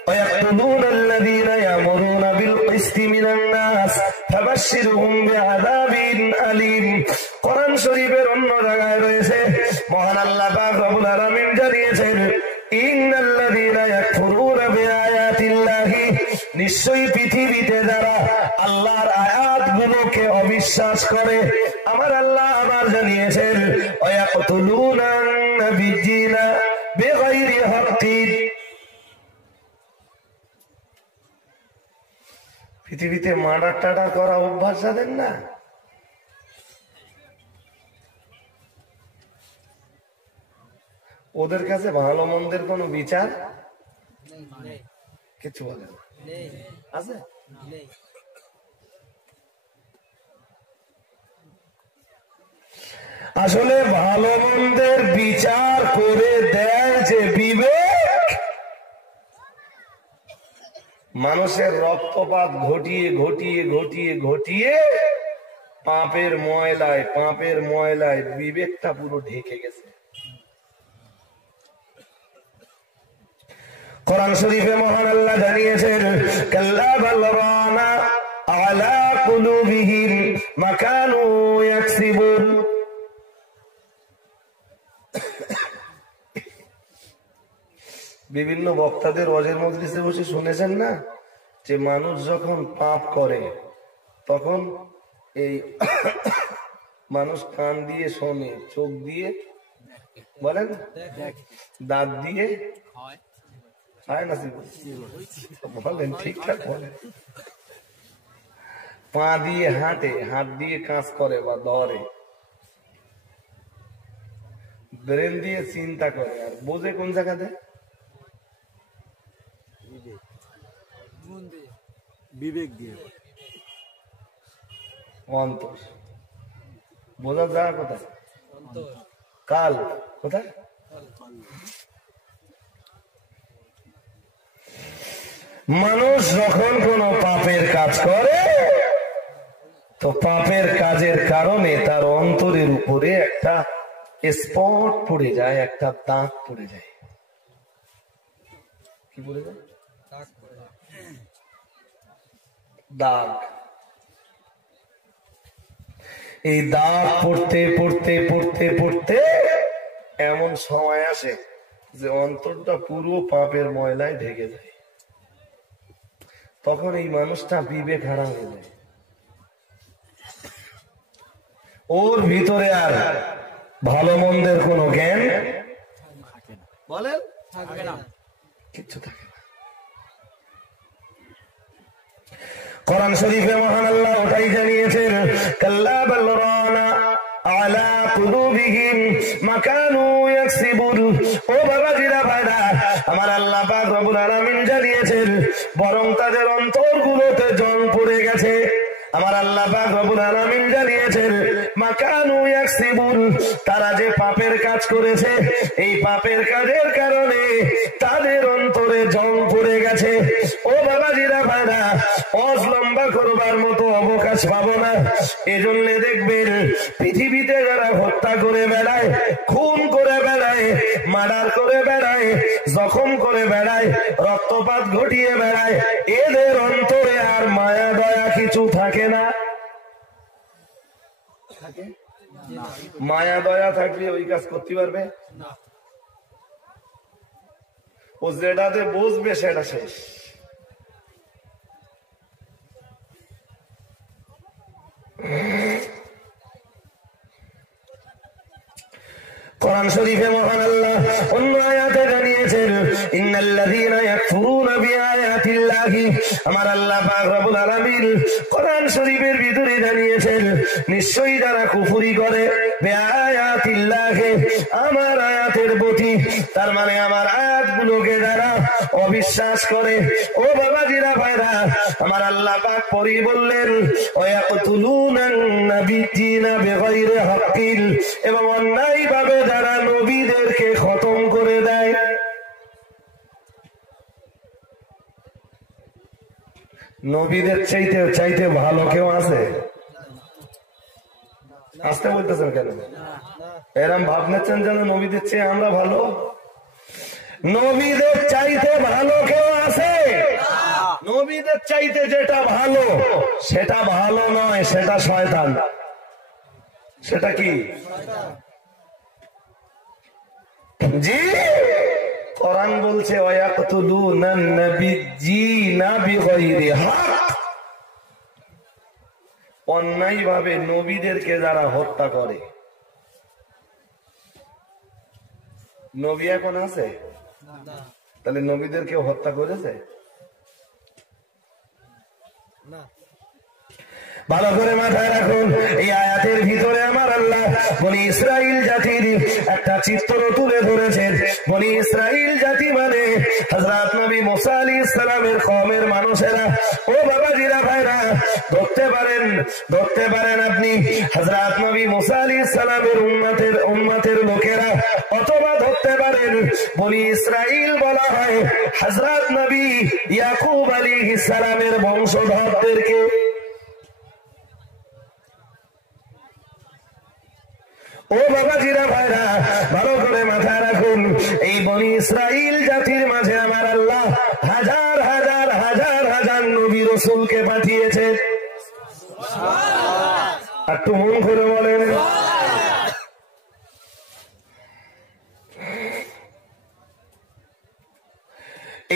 ওয়া ইয়াকতুলুনাল্লাযীনা ইয়ামুরুনা বিল কিসতি মিনান নাস ফাবাশশিরহুম বিআযাবিন আলীম। কোরআন শরীফের অন্য জায়গায় রয়েছে মহান আল্লাহ পাক রব্বুল আলামিন জানিয়েছেন, ইন্নাল্লাযীনা ইয়াকফুরুনা বিআয়াতিল্লাহি, নিশ্চয়ই পৃথিবীতে যারা আল্লাহর আয়াতগুলোকে অবিশ্বাস করে, আমার আল্লাহ আবার জানিয়েছেন, ওয়ায়াকতুলুনান নাবিয়্যিনা বিগাইরি হাক্কিন। পৃথিবীতে মার্ডার টাডার করা অভ্যাস জানেন না? ওদের কাছে ভালো মন্দের কোন বিচার কিছু বলে না, আছে? আসলে ভালো মন্দের বিচার করে দেয় যে বিবেক, মানুষের রক্তপাত ঘটিয়ে ঘটিয়ে ঘটিয়ে ঘটিয়ে পাপের ময়লায় বিবেকটা পুরো ঢেকে গেছে। কোরআন শরীফে মহান আল্লাহ জানিয়েছেন, কাল্লা বাল রানা আলা কুলুবিহিম মা কানু ইয়াকসিবুন। বিভিন্ন বক্তাদের ওয়াজের মজলিসে বসে শুনেছেন না যে মানুষ যখন পাপ করে তখন এই মানুষ কান দিয়ে শোনে, চোখ দিয়ে বলেন, দাঁত দিয়ে খায় না, বলেন ঠিকঠাক বলেন, পা দিয়ে হাঁটে, হাত দিয়ে কাজ করে বা ধরে, ব্রেন দিয়ে চিন্তা করে, আর বোঝে কোন জায়গাতে? বিবেক দিয়ে, অন্তর। বোঝার জায়গা কোথায়? কাল কোথায়? মানুষ যখন কোন পাপের কাজ করে তো পাপের কাজের কারণে তার অন্তরের উপরে একটা স্পট পড়ে যায়, একটা দাগ পড়ে যায়। কি পড়ে যায়? দাগ। এই দাগ পড়তে পড়তে পড়তে পড়তে এমন সময় আসে যে অন্তরটা পুরো পাপের ময়লায় ঢেকে যায়। তখন এই মানুষটা বিবেক হারা হয়ে যায়, ওর ভিতরে আর ভালো মন্দের কোনো জ্ঞান বলেন কিচ্ছু থাকে না। কোরআন শরীফে মহান আল্লাহ ওটাই জানিয়েছেন, কাল্লা বাল রানা আলা কুলুবিহিম মা কানু ইয়াকসিবুন। ও বাবাজিরা ভাইরা, আমার আল্লাহ পাক রব্বুল আলামিন জানিয়েছেন বরং তাদের অন্তরগুলোতে জং পড়ে গেছে। আমার আল্লাহ পাক রব্বুল আলামিন জানিয়েছেন মা কানু ইয়াকসিবুন, তারা যে পাপের কাজ করেছে এই পাপের কাজের কারণে তাদের অন্তরে জং পড়ে গেছে। ও বাবাজিরা ভাইরা, অজ লম্বা করবার মতো অবকাশ পাবো না। এজন্য দেখবেন পৃথিবীতে যারা হত্যা করে বেড়ায়, খুন করে বেড়ায়, মার্ডার করে বেড়ায়, জখম করে বেড়ায়, রক্তপাত ঘটিয়ে বেড়ায়, এদের অন্তরে আর মায়া দয়া কিছু থাকে না। মায়া দয়া থাকলে ওই কাজ করতে পারবে না। ও যেটাতে বুঝবে সেটা শেষ। কোরআন শরীফে মহান আল্লাহ অন্য আয়াতে জানিয়েছেন, ইন্নাল্লাযীনা ইয়াকফুরুনা বিআয়াতিল্লাহি, আমার আল্লাহ পাক রব্বুল আলামিন কোরআন শরীফের ভিতরে জানিয়েছেন নিশ্চয়ই যারা কুফরি করে বিআয়াতিল্লাহি, আমার আয়াতের প্রতি, তার মানে আমার আয়াতগুলোকে যারা অবিশ্বাস করে। ও বাবাজিরা ভাইরা আমার, আল্লাহ পাক পরি বললেন ওয়ায়াকতুলুনান নাবিয়্যিনা বিগাইরি হাক্কিন, এবং অন্যায়ভাবে যারা নবীদেরকে খতম করে দেয়। নবীদের চাইতে ভালো কেউ আছে? আসতে বলতেছেন কেন? এরম ভাব নিচ্ছেন যেন নবীদের চেয়ে আমরা ভালো। নবীদের চাইতে ভালো কেউ আছে? নবীদের চাইতে যেটা ভালো সেটা ভালো নয়, সেটা শয়তান। সেটা কি? জি, কোরআন বলছে ওয়ায়াকতুলুনান নাবিয়্যিনা বিগাইরি হক, অন্যায়ভাবে নবীদেরকে যারা হত্যা করে। নবী এখন আছে? তাহলে নবীদেরকে হত্যা করেছে? ভালো করে মাথায় রাখুন, এই আয়াতের ভিতরে আমার আল্লাহ বনি ইসরাইল জাতির একটা চিত্র তুলে ধরেছেন। বনি ইসরাইল জাতি মানে হযরত নবী মুসা আলাইহিস সালামের কওমের মানুষেরা। ও বাবাজিরা ভাইরা, ধরতে পারেন আপনি হযরত নবী মুসা আলাইহিস সালামের উম্মতের লোকেরা, অথবা ধরতে পারেন বনি ইসরাইল বলা হয় হযরত নবী ইয়াকুব আলাইহিস সালামের বংশধরদেরকে। ও বাবাজিরা ভাইরা, ভালো করে মাথায় রাখুন, এই বনি ইসরাইল জাতির মাঝে আমার আল্লাহ হাজার হাজার হাজার হাজার নবী রাসূলকে পাঠিয়েছে। একটু মন করে বলেন।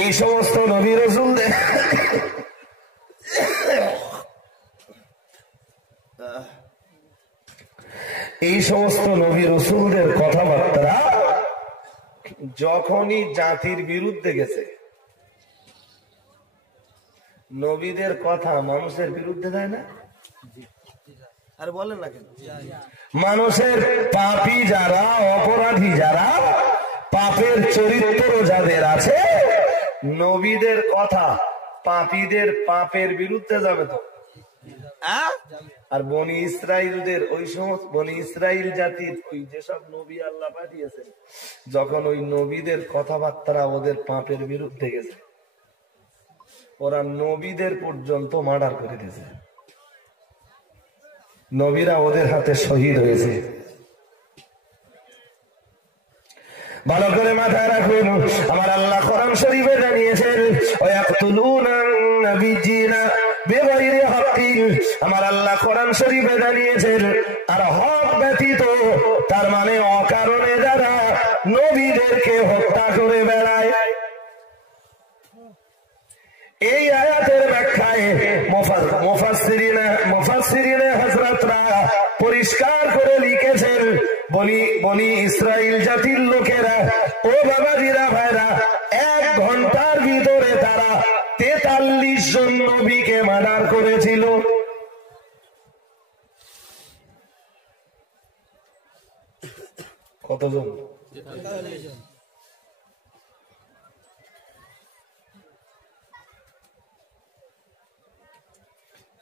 এই সমস্ত নবী রাসূলদের কথাবার্তা যখনই জাতির বিরুদ্ধে গেছে, নবীদের কথা মানুষের বিরুদ্ধে দেয় না? আর বলেন না কেন? মানুষের পাপী যারা, অপরাধী যারা, পাপের চরিত্র যাদের আছে, নবীদের কথা পাপীদের পাপের বিরুদ্ধে যাবে তো। আর বনি ইসরাইলদের ওই সমস্ত বনি ইসরাইল জাতির ওই যেসব নবী আল্লাহ পাঠিয়েছেন, যখন ওই নবীদের কথাবার্তা ওদের পাপের বিরুদ্ধে গেছে, ওরা নবীদের পর্যন্ত মার্ডার করে দিয়েছে। নবীরা ওদের হাতে শহীদ হয়েছে। ভালো করে মাথায় রাখুন, আমার আল্লাহ কোরআন শরীফে জানিয়েছেন ওয়ায়াকতুলুনান নাবিয়্যিনা বিগাইরি হাক্কিন। আমার আল্লাহ কোরআন শরীফে জানিয়েছেন আর হক ব্যতীত, তার মানে অকারণে যারা নবীদেরকে হত্যা করে বেড়ায়। এই আয়াতের ব্যাখ্যায় মুফাসসিরিনে হযরতরা পরিষ্কার করে লিখেছেন, বনি ইসরাইল জাতির লোকেরা, ও বাবাজিরা ভাইরা, 1 ঘন্টার ভিতরে তারা 43 জন নবীকে মার্ডার করেছিল। কতজন? 43 জন।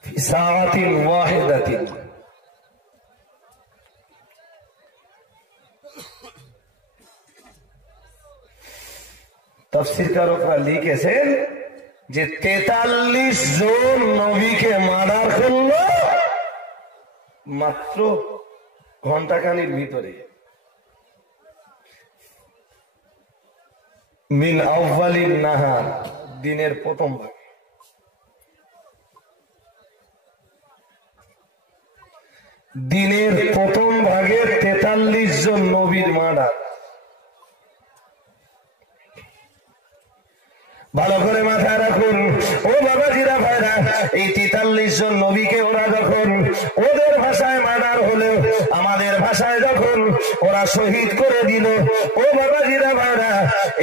في ساعة واحدة। তাফসীরকাররা লিখেছেন যে 43 জন নবীকে মার্ডার করলো মাত্র ঘন্টাখানির ভিতরে। মিন আউয়ালিন নাহার, দিনের প্রথম ভাগ। দিনের প্রথম ভাগে 43 জন নবীর মার্ডার। ভালো করে মাথায় রাখুন, ও বাবাজিরা ভাইরা, এই 43 জন নবীকে ওরা যখন ওদের ভাষায় মার্ডার হলেও আমাদের ভাষায় যখন ওরা শহীদ করে দিল, ও বাবাজিরা ভাইরা,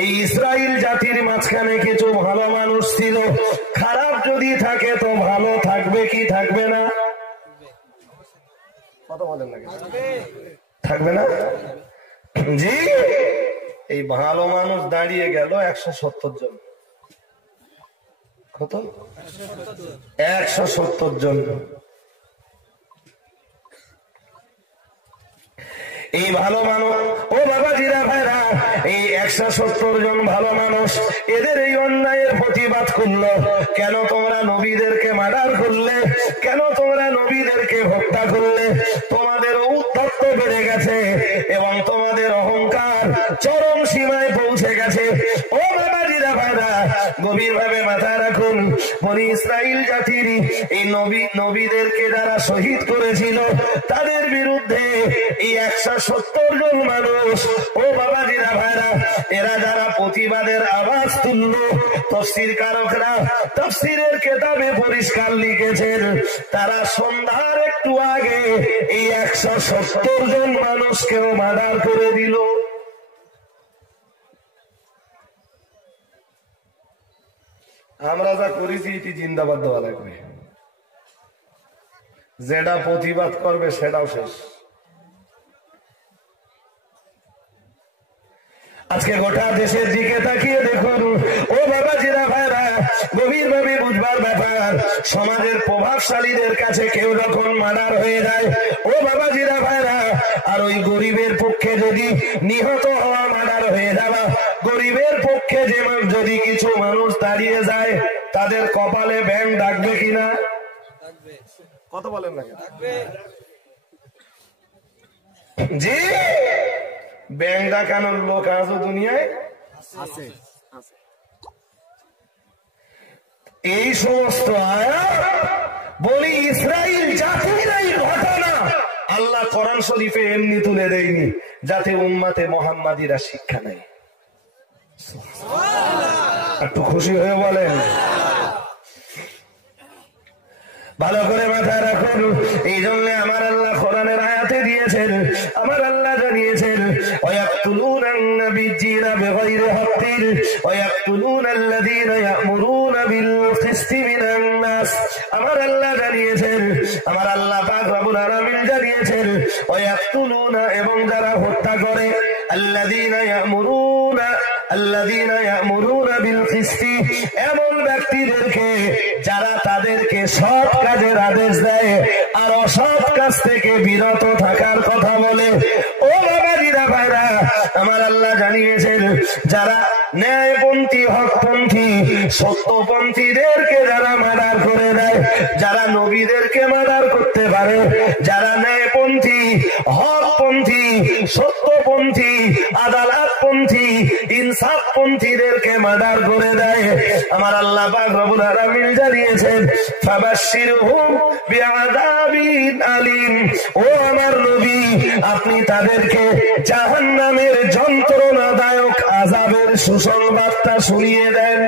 এই ইসরাইল জাতির মাঝখানে কিছু ভালো মানুষ ছিল। খারাপ যদি থাকে তো ভালো থাকবে কি থাকবে না? কত বলেন না? থাকবে না? জি, এই ভালো মানুষ দাঁড়িয়ে গেল 170 জন। কত? 170 জন। এই ভালো মানুষ, ও বাবাজিরা ভাইরা, এই 170 জন ভালো মানুষ এদের এই অন্যায়ের প্রতিবাদ করলো। কেন তোমরা নবীদেরকে মার্ডার করলে? কেন তোমরা নবীদেরকে হত্যা করলে? তোমাদের উদ্ধত্ত বেড়ে গেছে এবং তোমাদের অহংকার চরম সীমায় পৌঁছে গেছে। ও বাবাজিরা ভাইরা, গভীর ভাবে মাথায় রাখুন, বনি ইসরাইল জাতির এই নবীদেরকে যারা শহীদ করেছিল তাদের বিরুদ্ধে এই 170 জন মানুষ, ও বাবাজিরা ভাইরা, এরা যারা প্রতিবাদের আওয়াজ তুলল, তাফসীর কারকরা তাফসীরের কিতাবে পরিষ্কার লিখেছেন, তারা সন্ধ্যার একটু আগে এই 170 জন মানুষকেও মার্ডার করে দিল। আমরা যা করেছি এটি জিন্দাবাদ দেওয়া লাগবে, যেটা প্রতিবাদ করবে সেটাও শেষ। আজকে গোটা দেশের দিকে তাকিয়ে দেখুন, ও বাবাজিরা ভাইরা, গভীর ভাবে বুঝবার ব্যাপার, সমাজের প্রভাবশালীদের কাছে কেউ যখন মার্ডার হয়ে যায়, ও বাবাজিরা ভাইরা, আর ওই গরিবের পক্ষে যদি নিহত হওয়া মার্ডার হয়ে যাওয়া, গরিবের পক্ষে যেমন যদি কিছু মানুষ দাঁড়িয়ে যায়, তাদের কপালে ব্যাং ডাকবে কিনা? কত বলেন না? জি, ব্যাং ডাকানোর লোক আজও দুনিয়ায় আছে। এই সমস্ত আয়াত বলি ইসরাইল জাতির এই ঘটনা আল্লাহ কোরআন শরীফে এমনি তুলে দেয়নি যাতে উম্মতে মুহাম্মাদিরা শিক্ষা নেয়। একটু খুশি হয়ে বলেন। ভালো করে মাথায় রাখুন, এই জন্য আমার আল্লাহ কোরআনের আয়াতে দিয়েছেন, আমার আল্লাহ জানিয়েছেন, ওয়ায়াকতুলুনান নাবিয়্যিনা বিগাইরি হাক্কিন ওয়ায়াকতুলুনাল্লাযীনা ইয়া'মুরুনা বিল কিসতি মিনান নাস। আমার আল্লাহ জানিয়েছেন, আমার আল্লাহ পাক রব্বুল আলামিন জানিয়েছেন, ওয়ায়াকতুলুনা, এবং যারা হত্যা করে, আল্লাযীনা ইয়া'মুরুনা বিল কিসতি, এমন ব্যক্তিদেরকে যারা তাদেরকে সৎ কাজের আদেশ দেয় আর অসৎ কাজ থেকে বিরত থাকার কথা বলে। ও বাবাজিরা ভাইরা, আমার আল্লাহ জানিয়েছেন, যারা ন্যায়পন্থী, হকপন্থী, সত্যপন্থীদেরকে যারা মার্ডার করে দেয়, যারা নবীদেরকে মার্ডার করতে পারে, যারা ন্যায়পন্থী, হকপন্থী, সত্যপন্থী, আদালতপন্থী, ইনসাফপন্থীদেরকে মার্ডার করে দেয়, আমার আল্লাহ পাক রব্বুল আলামিন জানিয়েছেন, ফাবাশশিরহুম বিআযাবিন আলীম। ও আমার নবী, আপনি তাদেরকে জাহান্নামের যন্ত্রণাদায়ক আযাবের সুসংবাদটা শুনিয়ে দেন।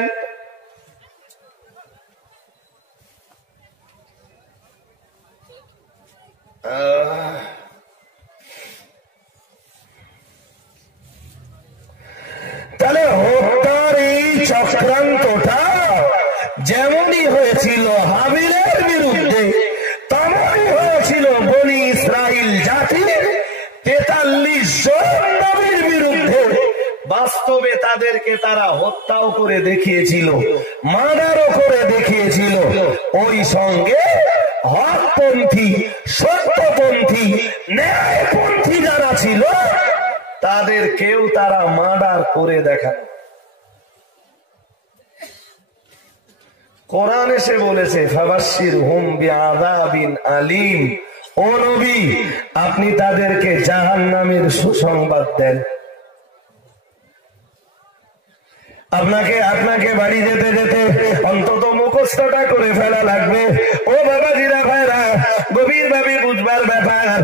তাহলে হত্যার এই চক্রান্তটা যেমনই হয়েছিল হাবিলের বিরুদ্ধে, তেমনই হয়েছিল বনি ইসরাইল জাতির 43 জন নবীর বিরুদ্ধে। বাস্তবে তাদেরকে তারা হত্যাও করে দেখিয়েছিল, মার্ডারও করে দেখিয়েছিল। ওই সঙ্গে হকপন্থী, সত্যপন্থী, ন্যায়পন্থী যারা ছিল তাদেরকেও তারা মার্ডার করে দেখান। কোরআন এসে বলেছে, ফাবাশশিরহুম বিআযাবিন আলীম। ও নবী, আপনি তাদেরকে জাহান্নামের সুসংবাদ দেন। আপনাকে বাড়ি যেতে যেতে অন্তত মুখস্থটা করে ফেলা লাগবে। ও বাবাজিরা ভাইরা, গভীর ভাবে বুঝবার ব্যাপার,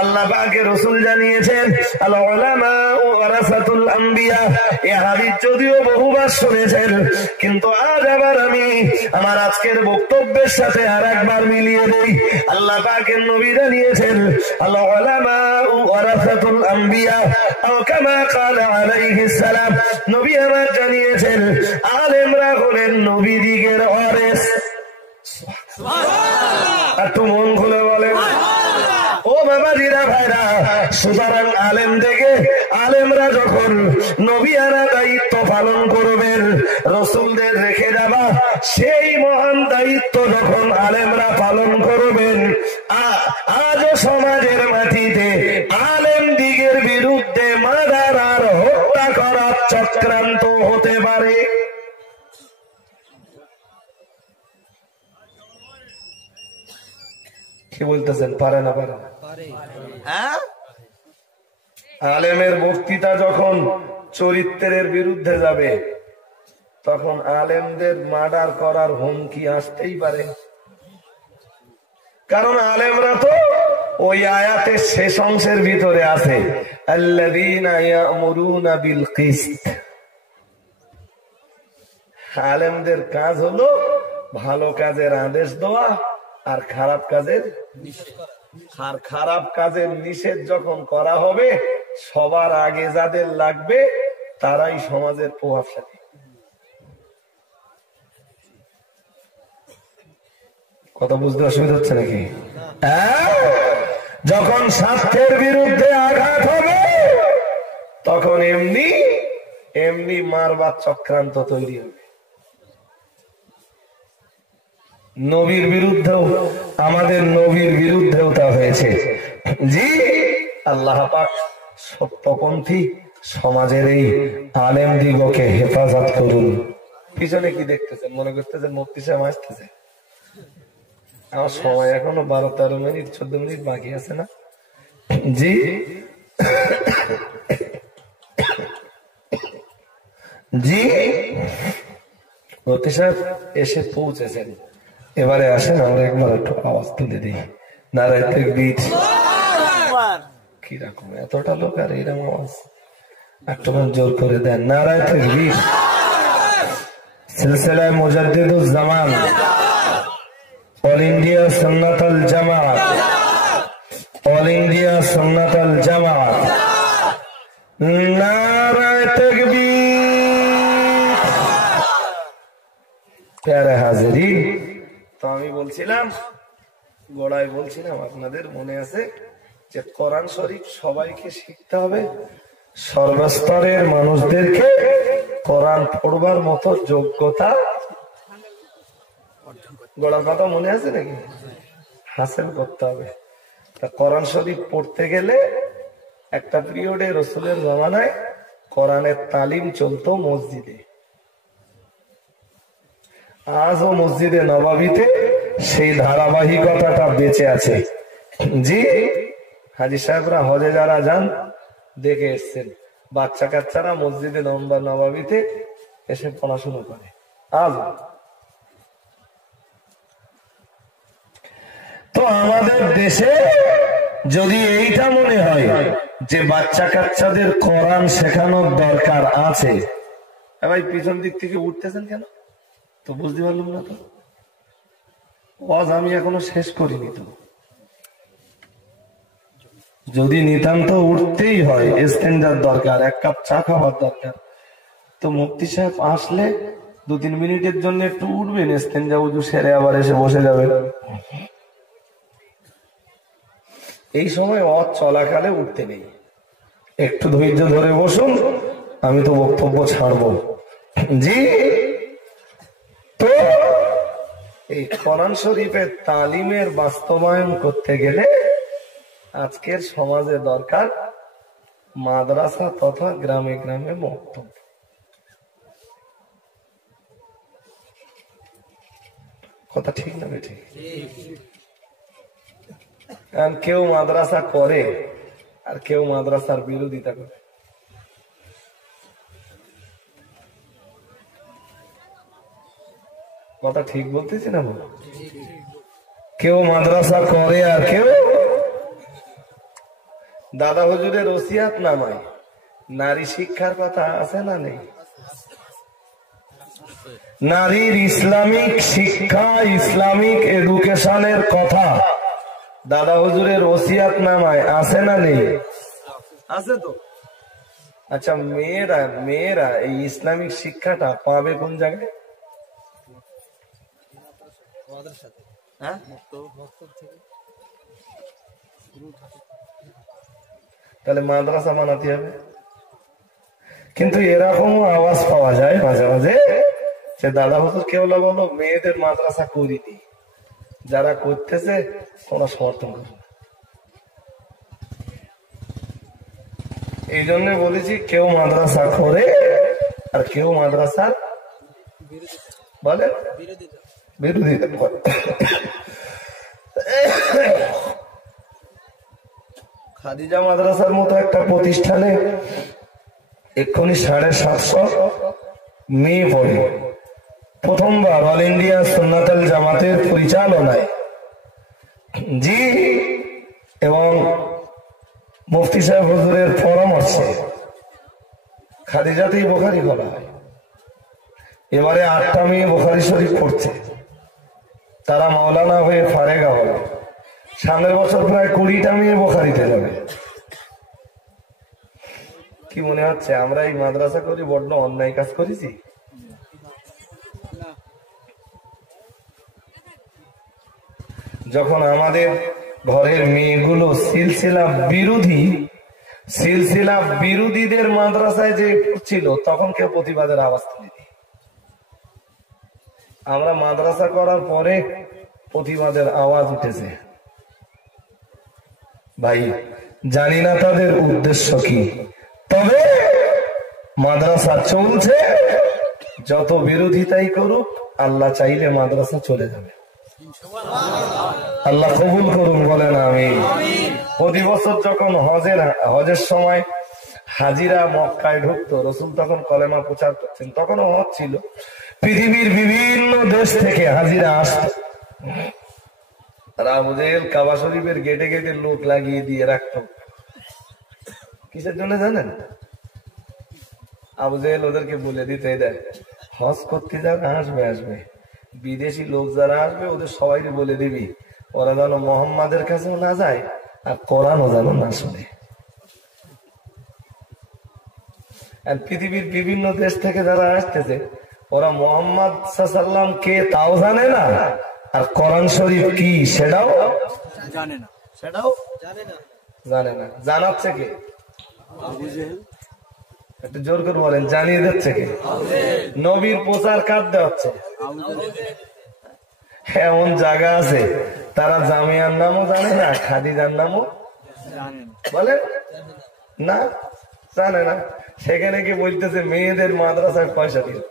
আল্লাহ পাকের রাসূল জানিয়েছেন, আল উলামা ওয়ারাসাতুল আম্বিয়া। এই হাদিস যদিও বহুবার শুনেছেন, কিন্তু আজ আবার আমি আমার আজকের বক্তব্যের সাথে আরেকবার মিলিয়ে দেই। আল্লাহ পাকের নবী জানিয়েছেন, আল উলামা ওয়ারাসাতুল আম্বিয়া, আও কামা ক্বালা আলাইহিস সালাম। নবী আমার জানিয়েছেন, আলেমরা হলেন নবীদিগের ওয়ারিস। সুবহানাল্লাহ। একটু মন খুলে বলেন। ও বাবাজিরা ভাইরা, সুতরাং আলেম থেকে আলেমরা যখন নবিয়ানা দায়িত্ব পালন করবেন, রসুলদের রেখে যাওয়া সেই মহান দায়িত্ব যখন আলেমরা পালন করবেন, আজও সমাজের মাটিতে আলেম দিগের বিরুদ্ধে মার্ডার আর হত্যা করার চক্রান্ত হতে পারে। কি বলতেছেন, পারে না? পারে না? হ্যাঁ, আলেমের বক্তৃতা যখন চরিত্রের বিরুদ্ধে যাবে, তখন আলেমদের মার্ডার করার হুমকি আসতেই পারে। কারণ আলেমরা তো ওই আয়াতের শেষ অংশের ভিতরে আছে, আল্লাযীনা ইয়া'মুরুনা বিল কিসত। আলেমদের কাজ হলো ভালো কাজের আদেশ দেওয়া আর খারাপ কাজের নিষেধ। আর খারাপ কাজের নিষেধ যখন করা হবে, সবার আগে যাদের লাগবে তারাই সমাজের প্রভাবশালী। কথা বুঝতে অসুবিধা হচ্ছে নাকি? যখন স্বাস্থ্যের বিরুদ্ধে আঘাত হবে, তখন এমনি এমনি মারবার চক্রান্ত তৈরি হবে। নবীর বিরুদ্ধেও, আমাদের নবীর বিরুদ্ধেও তা হয়েছে। জি, আল্লাহ পাক সত্যপন্থী সমাজের এই আলেম দিগকে হেফাজত করুন। পিছনে কি দেখতেছেন? মনে করতেছেন মুফতি সাহেব আসতেছে? আমার সময় এখনো 12-13 মিনিট 14 মিনিট বাকি আছে না? জি, জি, মুফতি সাহেব এসে পৌঁছেছেন। এবারে আসেন আমরা একবার একটু আওয়াজ তুলে দিই, নারায়ে তাকবীর। কিরকম এতটা লোক আর এরকম আওয়াজ একটু জোর করে দেন, নারায়ে তাকবীর। সিলসিলা মুজাদ্দিদুজ জামান, অল ইন্ডিয়া সুন্নাতুল জামাত, অল ইন্ডিয়া সুন্নাতুল জামাত, নারায়ে তাকবীর। প্যারে হাজিরিন, তো আমি বলছিলাম, গোড়ায় বলছিলাম, আপনাদের মনে আছে যে কোরআন শরীফ সবাইকে শিখতে হবে, সর্বস্তরের মানুষদেরকে কোরআন পড়বার মতো যোগ্যতা, গোড়ার কথা মনে আছে নাকি, হাসিল করতে হবে। তা কোরআন শরীফ পড়তে গেলে একটা পিরিয়ডে রসুলের জামানায় কোরআনের তালিম চলতো মসজিদে। আজও মসজিদে নববীতে সেই ধারাবাহিকতাটা বেঁচে আছে। জি, হাজী সাহেবরা হজে যারা যান দেখে এসছেন, বাচ্চা কাচ্চারা মসজিদে নববীতে এসে পড়াশোনা করে। আজ তো আমাদের দেশে যদি এইটা মনে হয় যে বাচ্চা কাচ্চাদের কোরআন শেখানোর দরকার আছে, ভাই পিছন দিক থেকে উঠতেছেন কেন? তো বুঝতে পারলাম না। তো ওয়াজ আমি এখনো শেষ করিনি। তো যদি নিতান্ত উঠতেই হয়, ইস্তেঞ্জার দরকার, এক কাপ চা খাওয়ার দরকার, তো মুফতি সাহেব আসলে 2-3 মিনিটের জন্য একটু উঠবেন, ইস্তেঞ্জা উজু সেরে আবার এসে বসে যাবেন। এই সময় ওয়াজ চলাকালে উঠতে নেই, একটু ধৈর্য ধরে বসুন, আমি তো বক্তব্য ছাড়বো। জি, তো এই কোরআন শরীফের তালিমের বাস্তবায়ন করতে গেলে আজকের সমাজে দরকার মাদ্রাসা তথা গ্রামে গ্রামে মক্তব। কথা ঠিক না বেঠি? কারণ কেউ মাদ্রাসা করে আর কেউ মাদ্রাসার বিরোধিতা করে। কথা ঠিক বলতেছি না? কেউ মাদ্রাসা করে আর কেউ দাদা হুজুরের ওসিয়াত নামায় নারী শিক্ষার কথা আছে না নেই? নারীর ইসলামিক শিক্ষা, ইসলামিক এডুকেশনের কথা দাদা হুজুরের ওসিয়াত নামায় আছে না নেই? আছে তো। আচ্ছা, মেয়েরা এই ইসলামিক শিক্ষাটা পাবে কোন জায়গায়? তাহলে মাদ্রাসা বানাতে হবে। কিন্তু এরকম আওয়াজ পাওয়া যায় মাঝে মাঝে যে দাদা হুজুর কেবলা বলো মেয়েদের মাদ্রাসা করিনি, যারা করতেছে ওরা সমর্থন করে। এই জন্য বলেছি কেউ মাদ্রাসা করে আর কেউ মাদ্রাসার বলে বিরোধিতা করে। খাদিজা মাদ্রাসার মতো একটা প্রতিষ্ঠানে এক্ষুনি 750 মেয়ে পড়ে। প্রথমবার অল ইন্ডিয়া সুন্নাতুল জামাতের পরিচালনায় জি এবং মুফতি সাহেব হুজুরের পরামর্শে খাদিজাতেই বুখারী করা হয়। এবারে 8টা মেয়ে বুখারী শরীফ পড়ছে, তারা মাওলানা হয়ে ফারেগা হবে। সামনের বছর প্রায় 20টা মেয়ে বুখারীতে যাবে। কি মনে হচ্ছে আমরা এই মাদ্রাসা করি বড্ড অন্যায় কাজ করেছি? যখন আমাদের ঘরের মেয়েগুলো সিলসিলা বিরোধীদের মাদ্রাসায় যে ছিল তখন কেউ প্রতিবাদের আওয়াজ তুলেনি। আমরা মাদ্রাসা করার পরে প্রতিবাদের আওয়াজ উঠেছে। ভাই জানি না তাদের উদ্দেশ্য কি, তবে মাদ্রাসা চলছে, যত বিরোধিতাই করুক আল্লাহ চাইলে মাদ্রাসা চলে যাবে। আল্লাহ কবুল করুন, বলেন আমিন। প্রতি বছর যখন হজের সময় হাজিরা মক্কায় ঢুকতো, রসুল তখন কলেমা প্রচার করছেন, তখনও হজ ছিল, পৃথিবীর বিভিন্ন দেশ থেকে হাজিরা আসত। আবু জেহেল কাবা শরীফের গেটে গেটে লোক লাগিয়ে দিয়ে রাখত। কিসের জন্য জানেন? আবু জেহেল ওদেরকে বলে দিতে দেয় হজ করতে যারা আসবে, বিদেশি লোক যারা আসবে ওদের সবাই বলে দিবি ওরা যেন মোহাম্মদের কাছেও না যায় আর কোরআনও যেন না শুনে। আর পৃথিবীর বিভিন্ন দেশ থেকে যারা আসতেছে ওরা মোহাম্মদ সাল্লাল্লাহু কে তাও জানে না, আর কোরআন শরীফ কি সেটাও জানে না। জানাচ্ছে কে? একটু জোর করে বলেন, জানিয়ে দিচ্ছে কে? নবীর প্রচার কার দেওয়াচ্ছে? এমন জায়গা আছে তারা জামিয়ার নামও জানে না, খাদিজার নামও বলে না, জানে না। সেখানে কি বলতেছে মেয়েদের মাদ্রাসায় পয়সা দিয়ে।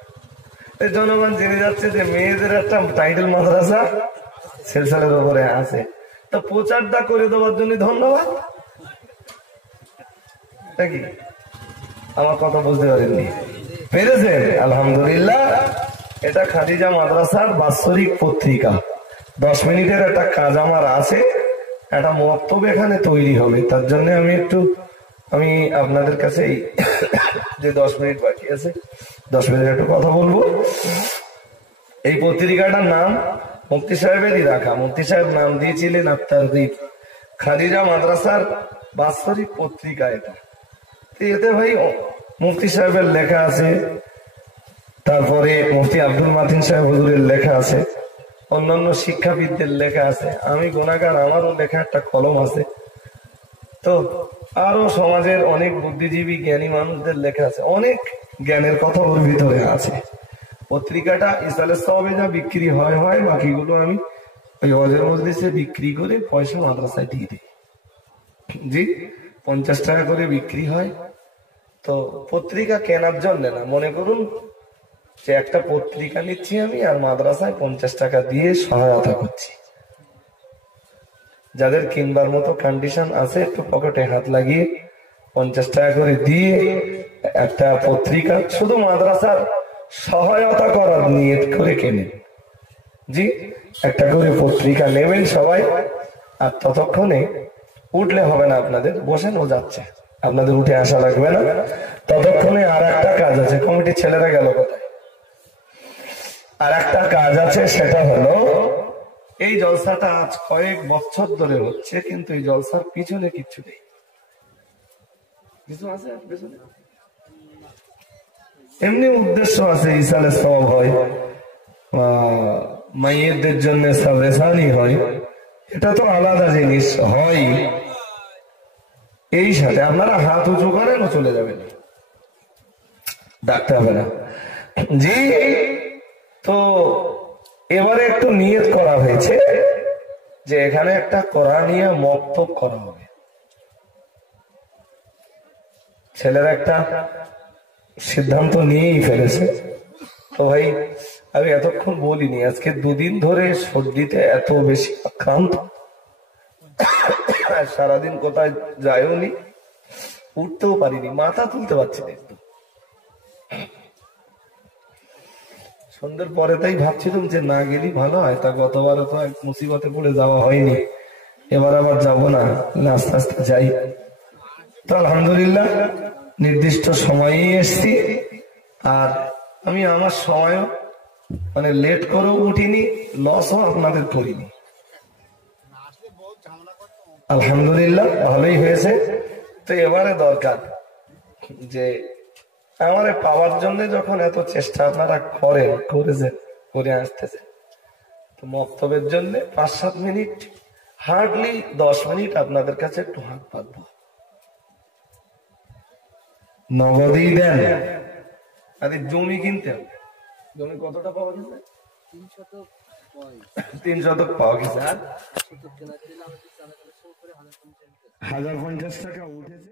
জনগণ জেনে যাচ্ছে যে মেয়েদের একটা টাইটেল মাদ্রাসা সিলসিলার উপরে আছে, তো প্রচারটা করে দেওয়ার জন্য ধন্যবাদ নাকি? আমার কথা বুঝতে পারেননি? পেরেছেন? আলহামদুলিল্লাহ। এটা খাদিজা মাদ্রাসার বাৎসরিক পত্রিকা। 10 মিনিটের একটা কাজ আমার আছে, একটা মক্তব এখানে তৈরি হবে, তার জন্য আমি আপনাদের কাছে যে 10 মিনিট বাকি আছে 10 মিনিট একটু কথা বলবো। এই পত্রিকাটার নাম মুফতি সাহেবেরই রাখা। মুফতি সাহেব নাম দিয়েছিলেন আত-তারগীব। খাদিজা মাদ্রাসার বাৎসরিক পত্রিকা এটা। এতে ভাই মুফতি সাহেবের লেখা আছে, তারপরে মুফতি আব্দুল মাতিন সাহেব হুজুরের লেখা আছে, অন্যান্য শিক্ষাবিদদের লেখা আছে, আমি গুনাহগার, আমারও লেখা একটা কলম আছে, তো আরো সমাজের অনেক বুদ্ধিজীবী জ্ঞানী মানুষদের লেখা আছে, অনেক জ্ঞানের কথা ওর ভিতরে আছে। পত্রিকাটা ইসালের সবে যা বিক্রি হয়, বাকিগুলো আমি ওই ওয়াজের মজলিসে বিক্রি করে পয়সা মাদ্রাসায় দিয়ে দিই। জি 50 টাকা করে বিক্রি হয়। তো পত্রিকা কেনার জন্য না, মনে করুন যে একটা পত্রিকা নিচ্ছি আমি আর মাদ্রাসায় 50 টাকা দিয়ে সহায়তা করছি। যাদের কিনবার মতো কন্ডিশন আছে একটু পকেটে হাত লাগিয়ে 50 টাকা করে দিয়ে একটা পত্রিকা শুধু মাদ্রাসার সহায়তা করার নিয়ত করে কেনেন। জি একটা করে পত্রিকা নেবেন সবাই, আর ততক্ষণে উঠলে হবে না, আপনাদের বসেন, ও যাচ্ছে, আপনাদের উঠে আসা লাগবে না। ততক্ষণে আর একটা কাজ আছে, কমিটির ছেলেরা গেল কোথায়? আর একটা কাজ আছে, সেটা হলো এই জলসাটা আজ কয়েক বছর ধরে হচ্ছে, কিন্তু এই জলসার পিছনে কিচ্ছু নেই। কিছু আছে পিছনে? এমনি উদ্দেশ্য আছে, ইসালে সওয়াব হয়, মাইয়েদের জন্য সাবরেসানি হয়, এটা তো আলাদা জিনিস হয়। এই সাথে আপনারা হাত উঁচু করেন ও চলে যাবেন। ডাকতে হবে না জি। তো এবারে একটু নিয়ত করা হয়েছে যে এখানে একটা কোরআনিয়া মক্তব করা হবে। ছেলেরা একটা সিদ্ধান্ত নিয়েই ফেলেছে। তো ভাই আমি এতক্ষণ বলিনি, আজকে দুদিন ধরে সর্দিতে এত বেশি আক্রান্ত, সারাদিন কোথায় যায়ও নি, উঠতেও পারিনি, মাথা তুলতে পারছি না একটু। সন্ধ্যের পরে তাই ভাবছিলাম যে না গেলেই ভালো হয়, তা গতবারে তো এক মুসিবতে পড়ে যাওয়া হয়নি, এবার আবার যাব না, আস্তে আস্তে যাই। তো আলহামদুলিল্লাহ নির্দিষ্ট সময়েই এসছি, আর আমি আমার সময়ও মানে লেট করেও উঠিনি, লসও আপনাদের করিনি। আলহামদুলিল্লাহ ভালোই হয়েছে। তো এবারে দরকার যে আমারে পাওয়ার জন্য যখন এত চেষ্টা আপনারা করে আসতেছে, তো মক্তবের জন্য 5-7 মিনিট, হার্ডলি 10 মিনিট আপনাদের কাছে একটু হাত পাতবো। নগদেই দেন, আরে জমি কিনতে হবে। জমি কতটা পাওয়া গেছে? 3 শতক পাওয়া গেছে। আর 1050 টাকা উঠেছে।